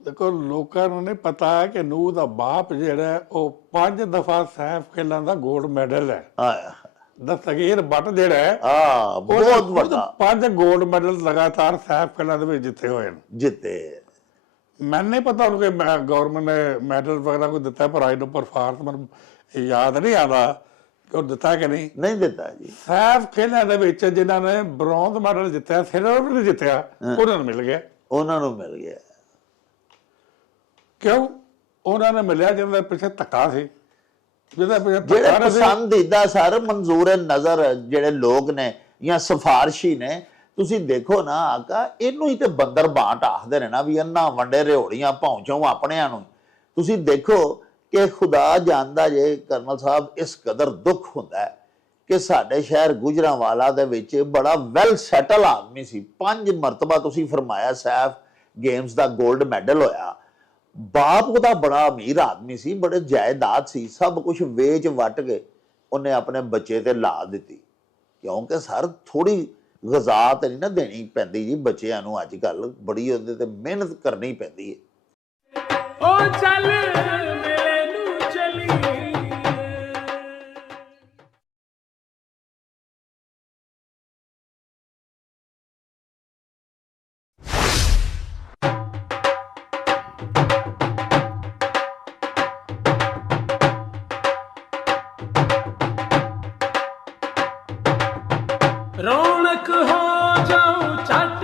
ਦੇਖੋ ਲੋਕਾਂ ਨੂੰ ਨਹੀਂ ਪਤਾ ਹੈ ਕਿ ਨੂਰ ਦਾ ਬਾਪ ਜਿਹੜਾ ਉਹ 5 ਦਫਾ ਸੈਫ ਖੇਲਾਂ ਦਾ ਗੋਲਡ ਮੈਡਲ ਹੈ। ਦਸਤਗੀਰ ਬੱਟ ਜਿਹੜਾ ਹੈ ਬਹੁਤ ਵੱਡਾ 5 ਗੋਲਡ ਮੈਡਲ ਲਗਾਤਾਰ ਸੈਫ ਖੇਲਾਂ ਦੇ ਵਿੱਚ ਜਿੱਤੇ ਹੋਏ ਨੇ। ਜਿੱਤੇ ਮੈਨੂੰ ਨਹੀਂ ਪਤਾ ਉਹਨੂੰ ਕਿ ਗਵਰਨਮੈਂਟ ਨੇ ਮੈਡਲ ਵਗੈਰਾ ਕੋਈ ਦਿੱਤਾ, ਪਰ ਆਈ ਉੱਪਰ ਫਾਰਸ ਮੈਨੂੰ ਯਾਦ ਨਹੀਂ ਆਉਂਦਾ ਕਿ ਉਹ ਦਿੱਤਾ ਕਿ ਨਹੀਂ। ਨਹੀਂ ਦਿੱਤਾ ਜੀ। ਸੈਫ ਖੇਲਾਂ ਦੇ ਵਿੱਚ ਜਿਨ੍ਹਾਂ ਨੇ ਬ੍ਰੌਂਜ਼ ਮੈਡਲ ਜਿੱਤਿਆ, ਸਿਲਵਰ ਵੀ ਨਹੀਂ ਜਿੱਤਿਆ, ਉਹਨਾਂ ਨੂੰ ਮਿਲ ਗਿਆ। ਉਹਨਾਂ ਨੂੰ ਮਿਲ ਗਿਆ। ਕਿਉਂ? ਉਹਨਾਂ ਨੇ ਮਿਲਿਆ ਜਿਹਦੇ ਪਿੱਛੇ ਧੱਕਾ ਸੀ, ਜਿਹੜੇ ਪਸੰਦੀਦਾ ਸਰ ਮਨਜ਼ੂਰ ਨਜ਼ਰ ਜਿਹੜੇ ਲੋਕ ਨੇ ਜਾਂ ਸਿਫਾਰਸ਼ੀ ਨੇ। ਤੁਸੀਂ ਦੇਖੋ ਨਾ ਆਕਾ, ਇਹਨੂੰ ਹੀ ਤੇ ਬੰਦਰ ਬਾਂਟ ਆਖਦੇ ਨੇ ਨਾ ਵੀ ਅੰਨਾ ਵੰਡੇ ਰਿਹੋੜੀਆਂ ਪਹੁੰਚੋ ਆਪਣਿਆਂ ਨੂੰ। ਤੁਸੀਂ ਦੇਖੋ ਕਿ ਖੁਦਾ ਜਾਣਦਾ ਜੇ ਕਰਨਲ ਸਾਹਿਬ, ਇਸ ਕਦਰ ਦੁੱਖ ਹੁੰਦਾ ਹੈ ਕਿ ਸਾਡੇ ਸ਼ਹਿਰ ਗੁਜਰਾਂਵਾਲਾ ਦੇ ਵਿੱਚ ਬੜਾ ਵੈਲ ਸੈਟਲ ਆਦਮੀ ਸੀ। 5 ਮਰਤਬਾ ਤੁਸੀਂ ਫਰਮਾਇਆ ਸੈਫ ਗੇਮਸ ਦਾ ਗੋਲਡ ਮੈਡਲ ਹੋਇਆ। ਬਾਪ ਉਹਦਾ ਬੜਾ ਅਮੀਰ ਆਦਮੀ ਸੀ, ਬੜੇ ਜਾਇਦਾਦ ਸੀ, ਸਭ ਕੁਝ ਵੇਚ ਵੱਟ ਕੇ ਉਹਨੇ ਆਪਣੇ ਬੱਚੇ ਤੇ ਲਾ ਦਿੱਤੀ। ਕਿਉਂਕਿ ਸਰ ਥੋੜੀ ਗਜ਼ਾ ਤੇ ਨਹੀਂ ਨਾ ਦੇਣੀ ਪੈਂਦੀ ਜੀ ਬੱਚਿਆਂ ਨੂੰ, ਅੱਜ ਕੱਲ ਬੜੀ ਉਹਦੇ ਤੇ ਮਿਹਨਤ ਕਰਨੀ ਪੈਂਦੀ ਹੈ। ਉਹ ਚੱਲ ਮੇਰੇ ਨੂੰ ਚਲੀ रौनक हो जाऊं चट